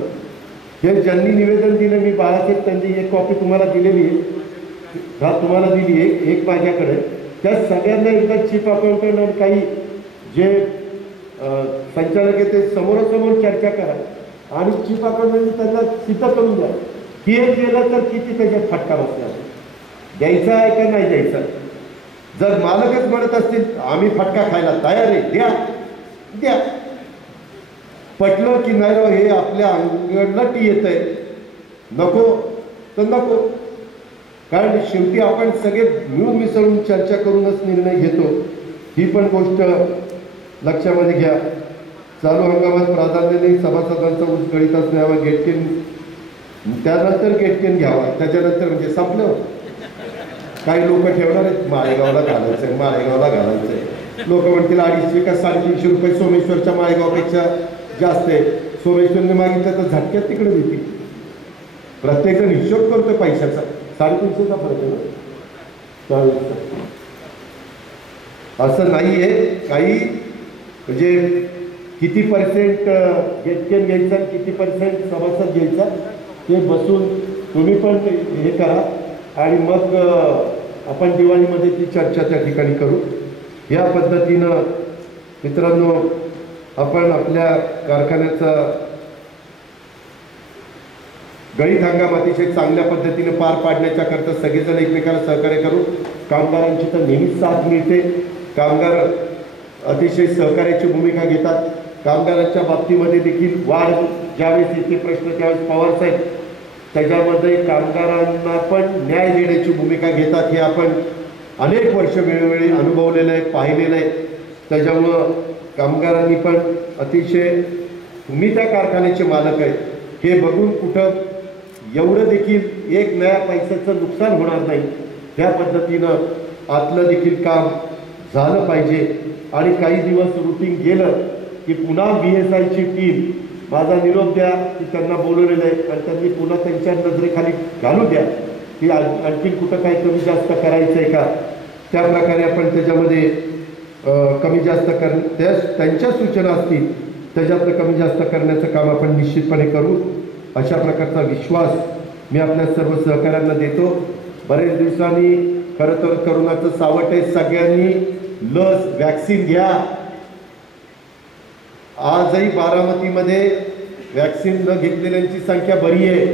हे ज्यांनी निवेदन दिलं, मी बाळासाहेब त्यांनी एक कॉपी तुम्हाला दिलेली आहे, तुम्हाला दिली आहे एक माझ्याकडे. त्या सगळ्यांना एकदा चीफ अकाउंटंट आणि काही जे संचालक आहे ते समोरासमोर चर्चा करा आणि चीफ अकाउंटंटनी त्यांना सिद्ध करून द्या की हे केलं तर किती त्याच्यात फटका बसणार, द्यायचा आहे का नाही द्यायचा. जर मालकच म्हणत असतील आम्ही फटका खायला तयार आहे, द्या. पटलं की नाही राव हे आपल्या अंगणला टी येत आहे, नको तर नको. कारण शेवटी आपण सगळे मिळून मिसळून चर्चा करूनच निर्णय घेतो, ही पण गोष्ट लक्षामध्ये घ्या. चालू हंगामात प्राधान्याने सभासदांचा ऊस गळीत असण्यावा, गेटकेन त्यानंतर गेटकेन घ्यावा, त्याच्यानंतर म्हणजे संपलं. काही लोक ठेवणार आहेत माळेगावला घालायचंय, माळेगावला घालायचंय. लोक म्हणतील 250 का 350 रुपये सोमेश्वरच्या माळेगावपेक्षा जास्त आहे. सोमेश्वरने मागितलं तर झटक्यात तिकडे देतील. प्रत्येकजण हिशोब करतोय पैशाचा, 350चा फरक आहे. असं नाही आहे. काही म्हणजे किती % गेटकेन घ्यायचा, किती % सभासद घ्यायचा ते बसून तुम्ही पण हे करा आणि मग आपण दिवाळीमध्ये ती चर्चा त्या ठिकाणी करू. या पद्धतीनं मित्रांनो आपण आपल्या कारखान्याचा गळीत हंगाम अतिशय चांगल्या पद्धतीने पार पाडण्याच्या करता सगळेजण एकमेकाला सहकार्य करून कामगारांची तर नेहमीच साथ मिळते. कामगार अतिशय सहकार्याची भूमिका घेतात. कामगारांच्या बाबतीमध्ये देखील वाढ ज्यावेळेस येते प्रश्न त्यावेळेस पवार साहेब त्याच्यामध्ये कामगारांना पण न्याय देण्याची भूमिका घेतात. हे आपण अनेक वर्ष वेळोवेळी अनुभवलेलं आहे, पाहिलेलं आहे. त्याच्यामुळं कामगारांनी पण अतिशय तुम्ही त्या कारखान्याचे मालक आहेत हे बघून कुठं एवढं देखील एक नया पैशाचं नुकसान होणार नाही त्या पद्धतीनं आतलं देखील काम झालं पाहिजे. आणि काही दिवस रुटीन गेलं की पुन्हा BSIची टीम माझा निरोप द्या की त्यांना बोलवलेलं आहे आणि त्यांनी पुन्हा त्यांच्या नजरेखाली घालू द्या की आणखी कुठं काही कमी जास्त करायचं आहे का. त्या प्रकारे आपण त्याच्यामध्ये कमी जास्त त्यांच्या सूचना असतील त्याच्यातलं कमी जास्त करण्याचं काम आपण निश्चितपणे करू. अशा प्रकारचा विश्वास मी आपल्या सर्व सहकाऱ्यांना देतो. बरेच दिवसांनी खरं तर करोनाचं सावट आहे. सगळ्यांनी लस वॅक्सिन घ्या. आजही बारामतीमध्ये वॅक्सिन न घेतलेल्यांची संख्या बरी आहे.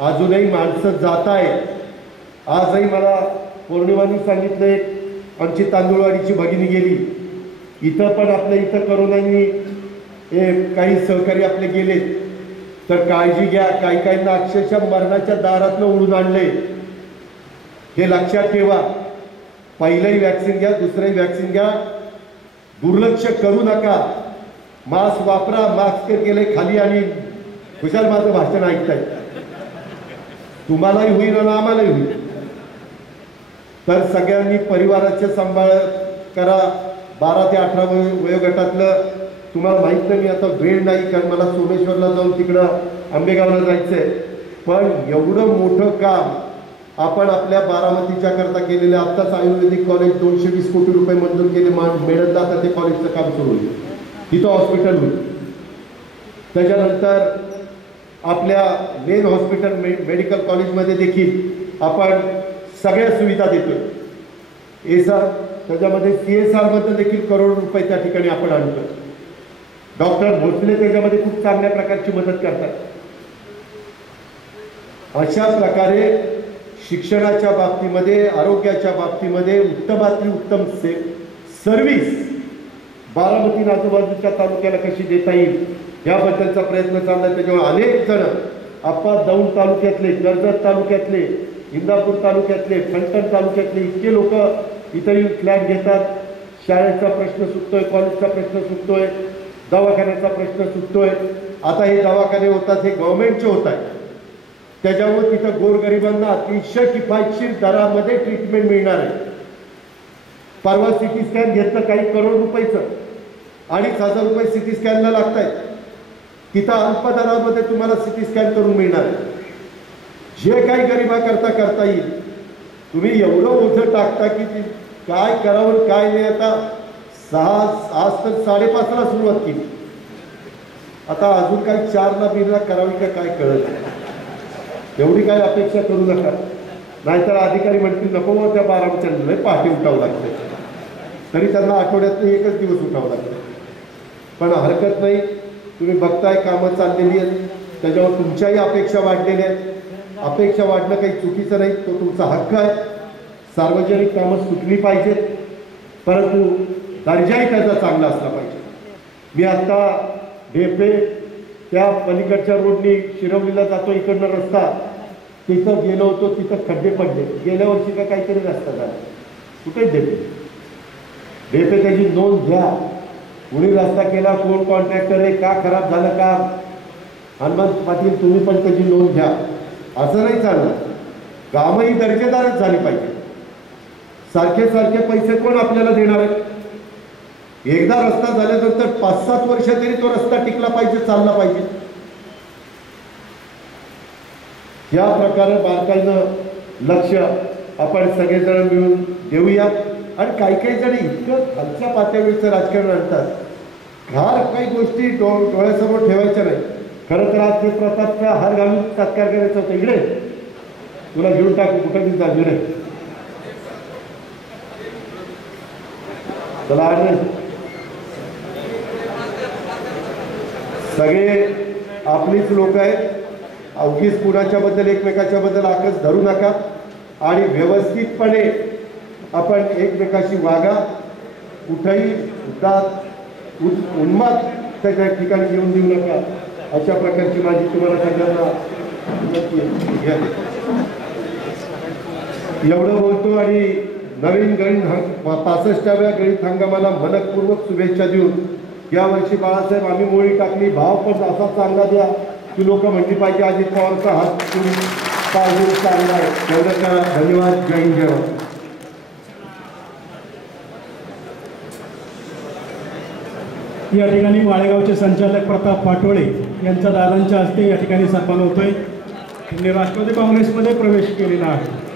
अजूनही माणसं जात आहे. आजही मला पौर्णिमानी सांगितलं एक आमची तांदूळवाडीची भगिनी गेली. इथं पण आपल्या इथं करोनानी काही सहकारी आपले गेले तर काळजी घ्या. काही काहींना अक्षरशः मरणाच्या दारातनं उडून आणले. हे लक्षात ठेवा. पहिलंही वॅक्सिन घ्या, दुसरंही वॅक्सिन घ्या. दुर्लक्ष करू नका. मास्क वापरा. मास्क केले खाली आणि खुशाल माझं भाषण ऐकताय. तुम्हालाही होईल आणि आम्हालाही होईल. तर सगळ्यांनी परिवाराचे सांभाळ करा. 12 ते 18 वयोगटातलं तुम्हाला माहीत नाही. मी आता वेळ नाही कारण मला सोमेश्वरला जाऊन तिकडं आंबेगावला जायचं आहे. पण एवढं मोठं काम आपण आपल्या बारामतीच्या करता केलेलं. आत्ताच आयुर्वेदिक कॉलेज 220 कोटी रुपये मंजूर केले. मिळत जातं ते कॉलेजचं काम सुरू होईल. तिथं हॉस्पिटल होईल. त्याच्यानंतर आपल्या मेन हॉस्पिटल मेडिकल कॉलेजमध्ये देखील आपण सगळ्या सुविधा देतो. एसआर त्याच्यामध्ये CSR मध्ये देखील करोड रुपये त्या ठिकाणी आपण आणतो. डॉक्टर भोसले त्याच्यामध्ये खूप चांगल्या प्रकारची मदत करतात. अशा प्रकारे शिक्षणाच्या बाबतीमध्ये, आरोग्याच्या बाबतीमध्ये उत्तमातली उत्तम सर्व्हिस बारामती आजूबाजूच्या तालुक्याला कशी देता येईल याबद्दलचा प्रयत्न चालला. त्याच्यामुळे अनेक जण आप्पा दौंड तालुक्यातले, कर्जत तालुक्यातले, इंदापूर तालुक्यातले, फलटण तालुक्यातले इतके लोक इथंही फ्लॅट घेतात. शाळेचा प्रश्न सुटतोय, कॉलेजचा प्रश्न सुटतोय, दवाखान्याचा प्रश्न सुटतोय. आता हे दवाखाने होतात हे गव्हर्नमेंटचे होत आहे. त्याच्यामुळे तिथं गोरगरिबांना अतिशय किफायतशीर दरामध्ये ट्रीटमेंट मिळणार आहे. परवा CT स्कॅन घेतलं काही करोड रुपयाचं, 2,500 रुपये CT स्कॅनला लागत आहेत. तिथं अल्प दरामध्ये तुम्हाला CT स्कॅन करून मिळणार आहे. जे काही गरिबाकरता करता येईल. तुम्ही एवढं ओझं टाकता की काय करावं काय नाही. आता आज तर 5:30ला सुरुवात केली. आता अजून काही 4ला बिरला करावी का काय कळत नाही. एवढी काय अपेक्षा करू नका. नाहीतर अधिकारी म्हणतील नको मग त्या 12 पहाटे उठावं लागतं. तरी त्यांना आठवड्यातनं एकच दिवस उठावं लागतं. पण हरकत नाही. तुम्ही बघताय कामं चाललेली आहेत. त्याच्यावर तुमच्याही अपेक्षा वाढलेल्या आहेत. अपेक्षा वाढणं काही चुकीचं नाही. तो तुमचा हक्क आहे. सार्वजनिक कामं सुटली पाहिजेत परंतु दर्जाही त्याचा चांगला असला पाहिजे. मी आत्ता ढेपे त्या पलीकडच्या रोडनी शिरवलीला जातो इकडनं रस्ता तिथं गेलो होतो. तिथं खड्डे पडले. गेल्या वर्षी का काहीतरी रस्ता झाला. कुठे ढेपे त्याची नोंद घ्या. कुणी रस्ता केला, कोण कॉन्ट्रॅक्टर आहे, का खराब झालं का. हनुमंत पाटील तुम्ही पण त्याची नोंद घ्या. असं नाही चालणार. कामही दर्जेदारच झाली पाहिजे. सारखे सारखे पैसे कोण आपल्याला देणार आहे. एकदा रस्ता झाल्यानंतर 5-7 वर्ष तरी तो रस्ता टिकला पाहिजे, चालला पाहिजे. या प्रकारे बारकाईनं लक्ष आपण सगळेजण मिळून देऊया. आणि काही काही जण इतकं खालच्या पातळीवरचं राजकारण आणतात. फार काही गोष्टी डोळ्यासमोर ठेवायच्या नाही. खरं तर आज ते प्रतापचा हार घालून सत्कार करायचा होता. इकडे तुला घेऊन टाकू कुठं तरी जा इकडे चला. आणि सगळे आपलीच लोक आहेत. अवघीच कुणाच्याबद्दल एकमेकाच्याबद्दल आकस धरू नका आणि व्यवस्थितपणे आपण एकमेकाशी वागा. कुठेही उन्माद त्या ठिकाणी येऊन देऊ नका. अशा प्रकारची माझी तुम्हाला सगळ्यांना एवढं बोलतो आणि नवीन गणित 65व्या गणित हंगामाला मनपूर्वक शुभेच्छा देऊन यावर्षी बाळासाहेब आम्ही मोळी टाकली, भाव पण असा चांगला द्या की लोक म्हणली पाहिजे अजित पवारचा हात पाहिजे चांगला आहे. तेवढं करा. धन्यवाद. जय हिंद, जय भारत. या ठिकाणी माळेगावचे संचालक प्रताप पाटोळे यांचा दादांच्या हस्ते या ठिकाणी सन्मान होतोय. त्यांनी राष्ट्रवादी काँग्रेसमध्ये प्रवेश केलेला आहे.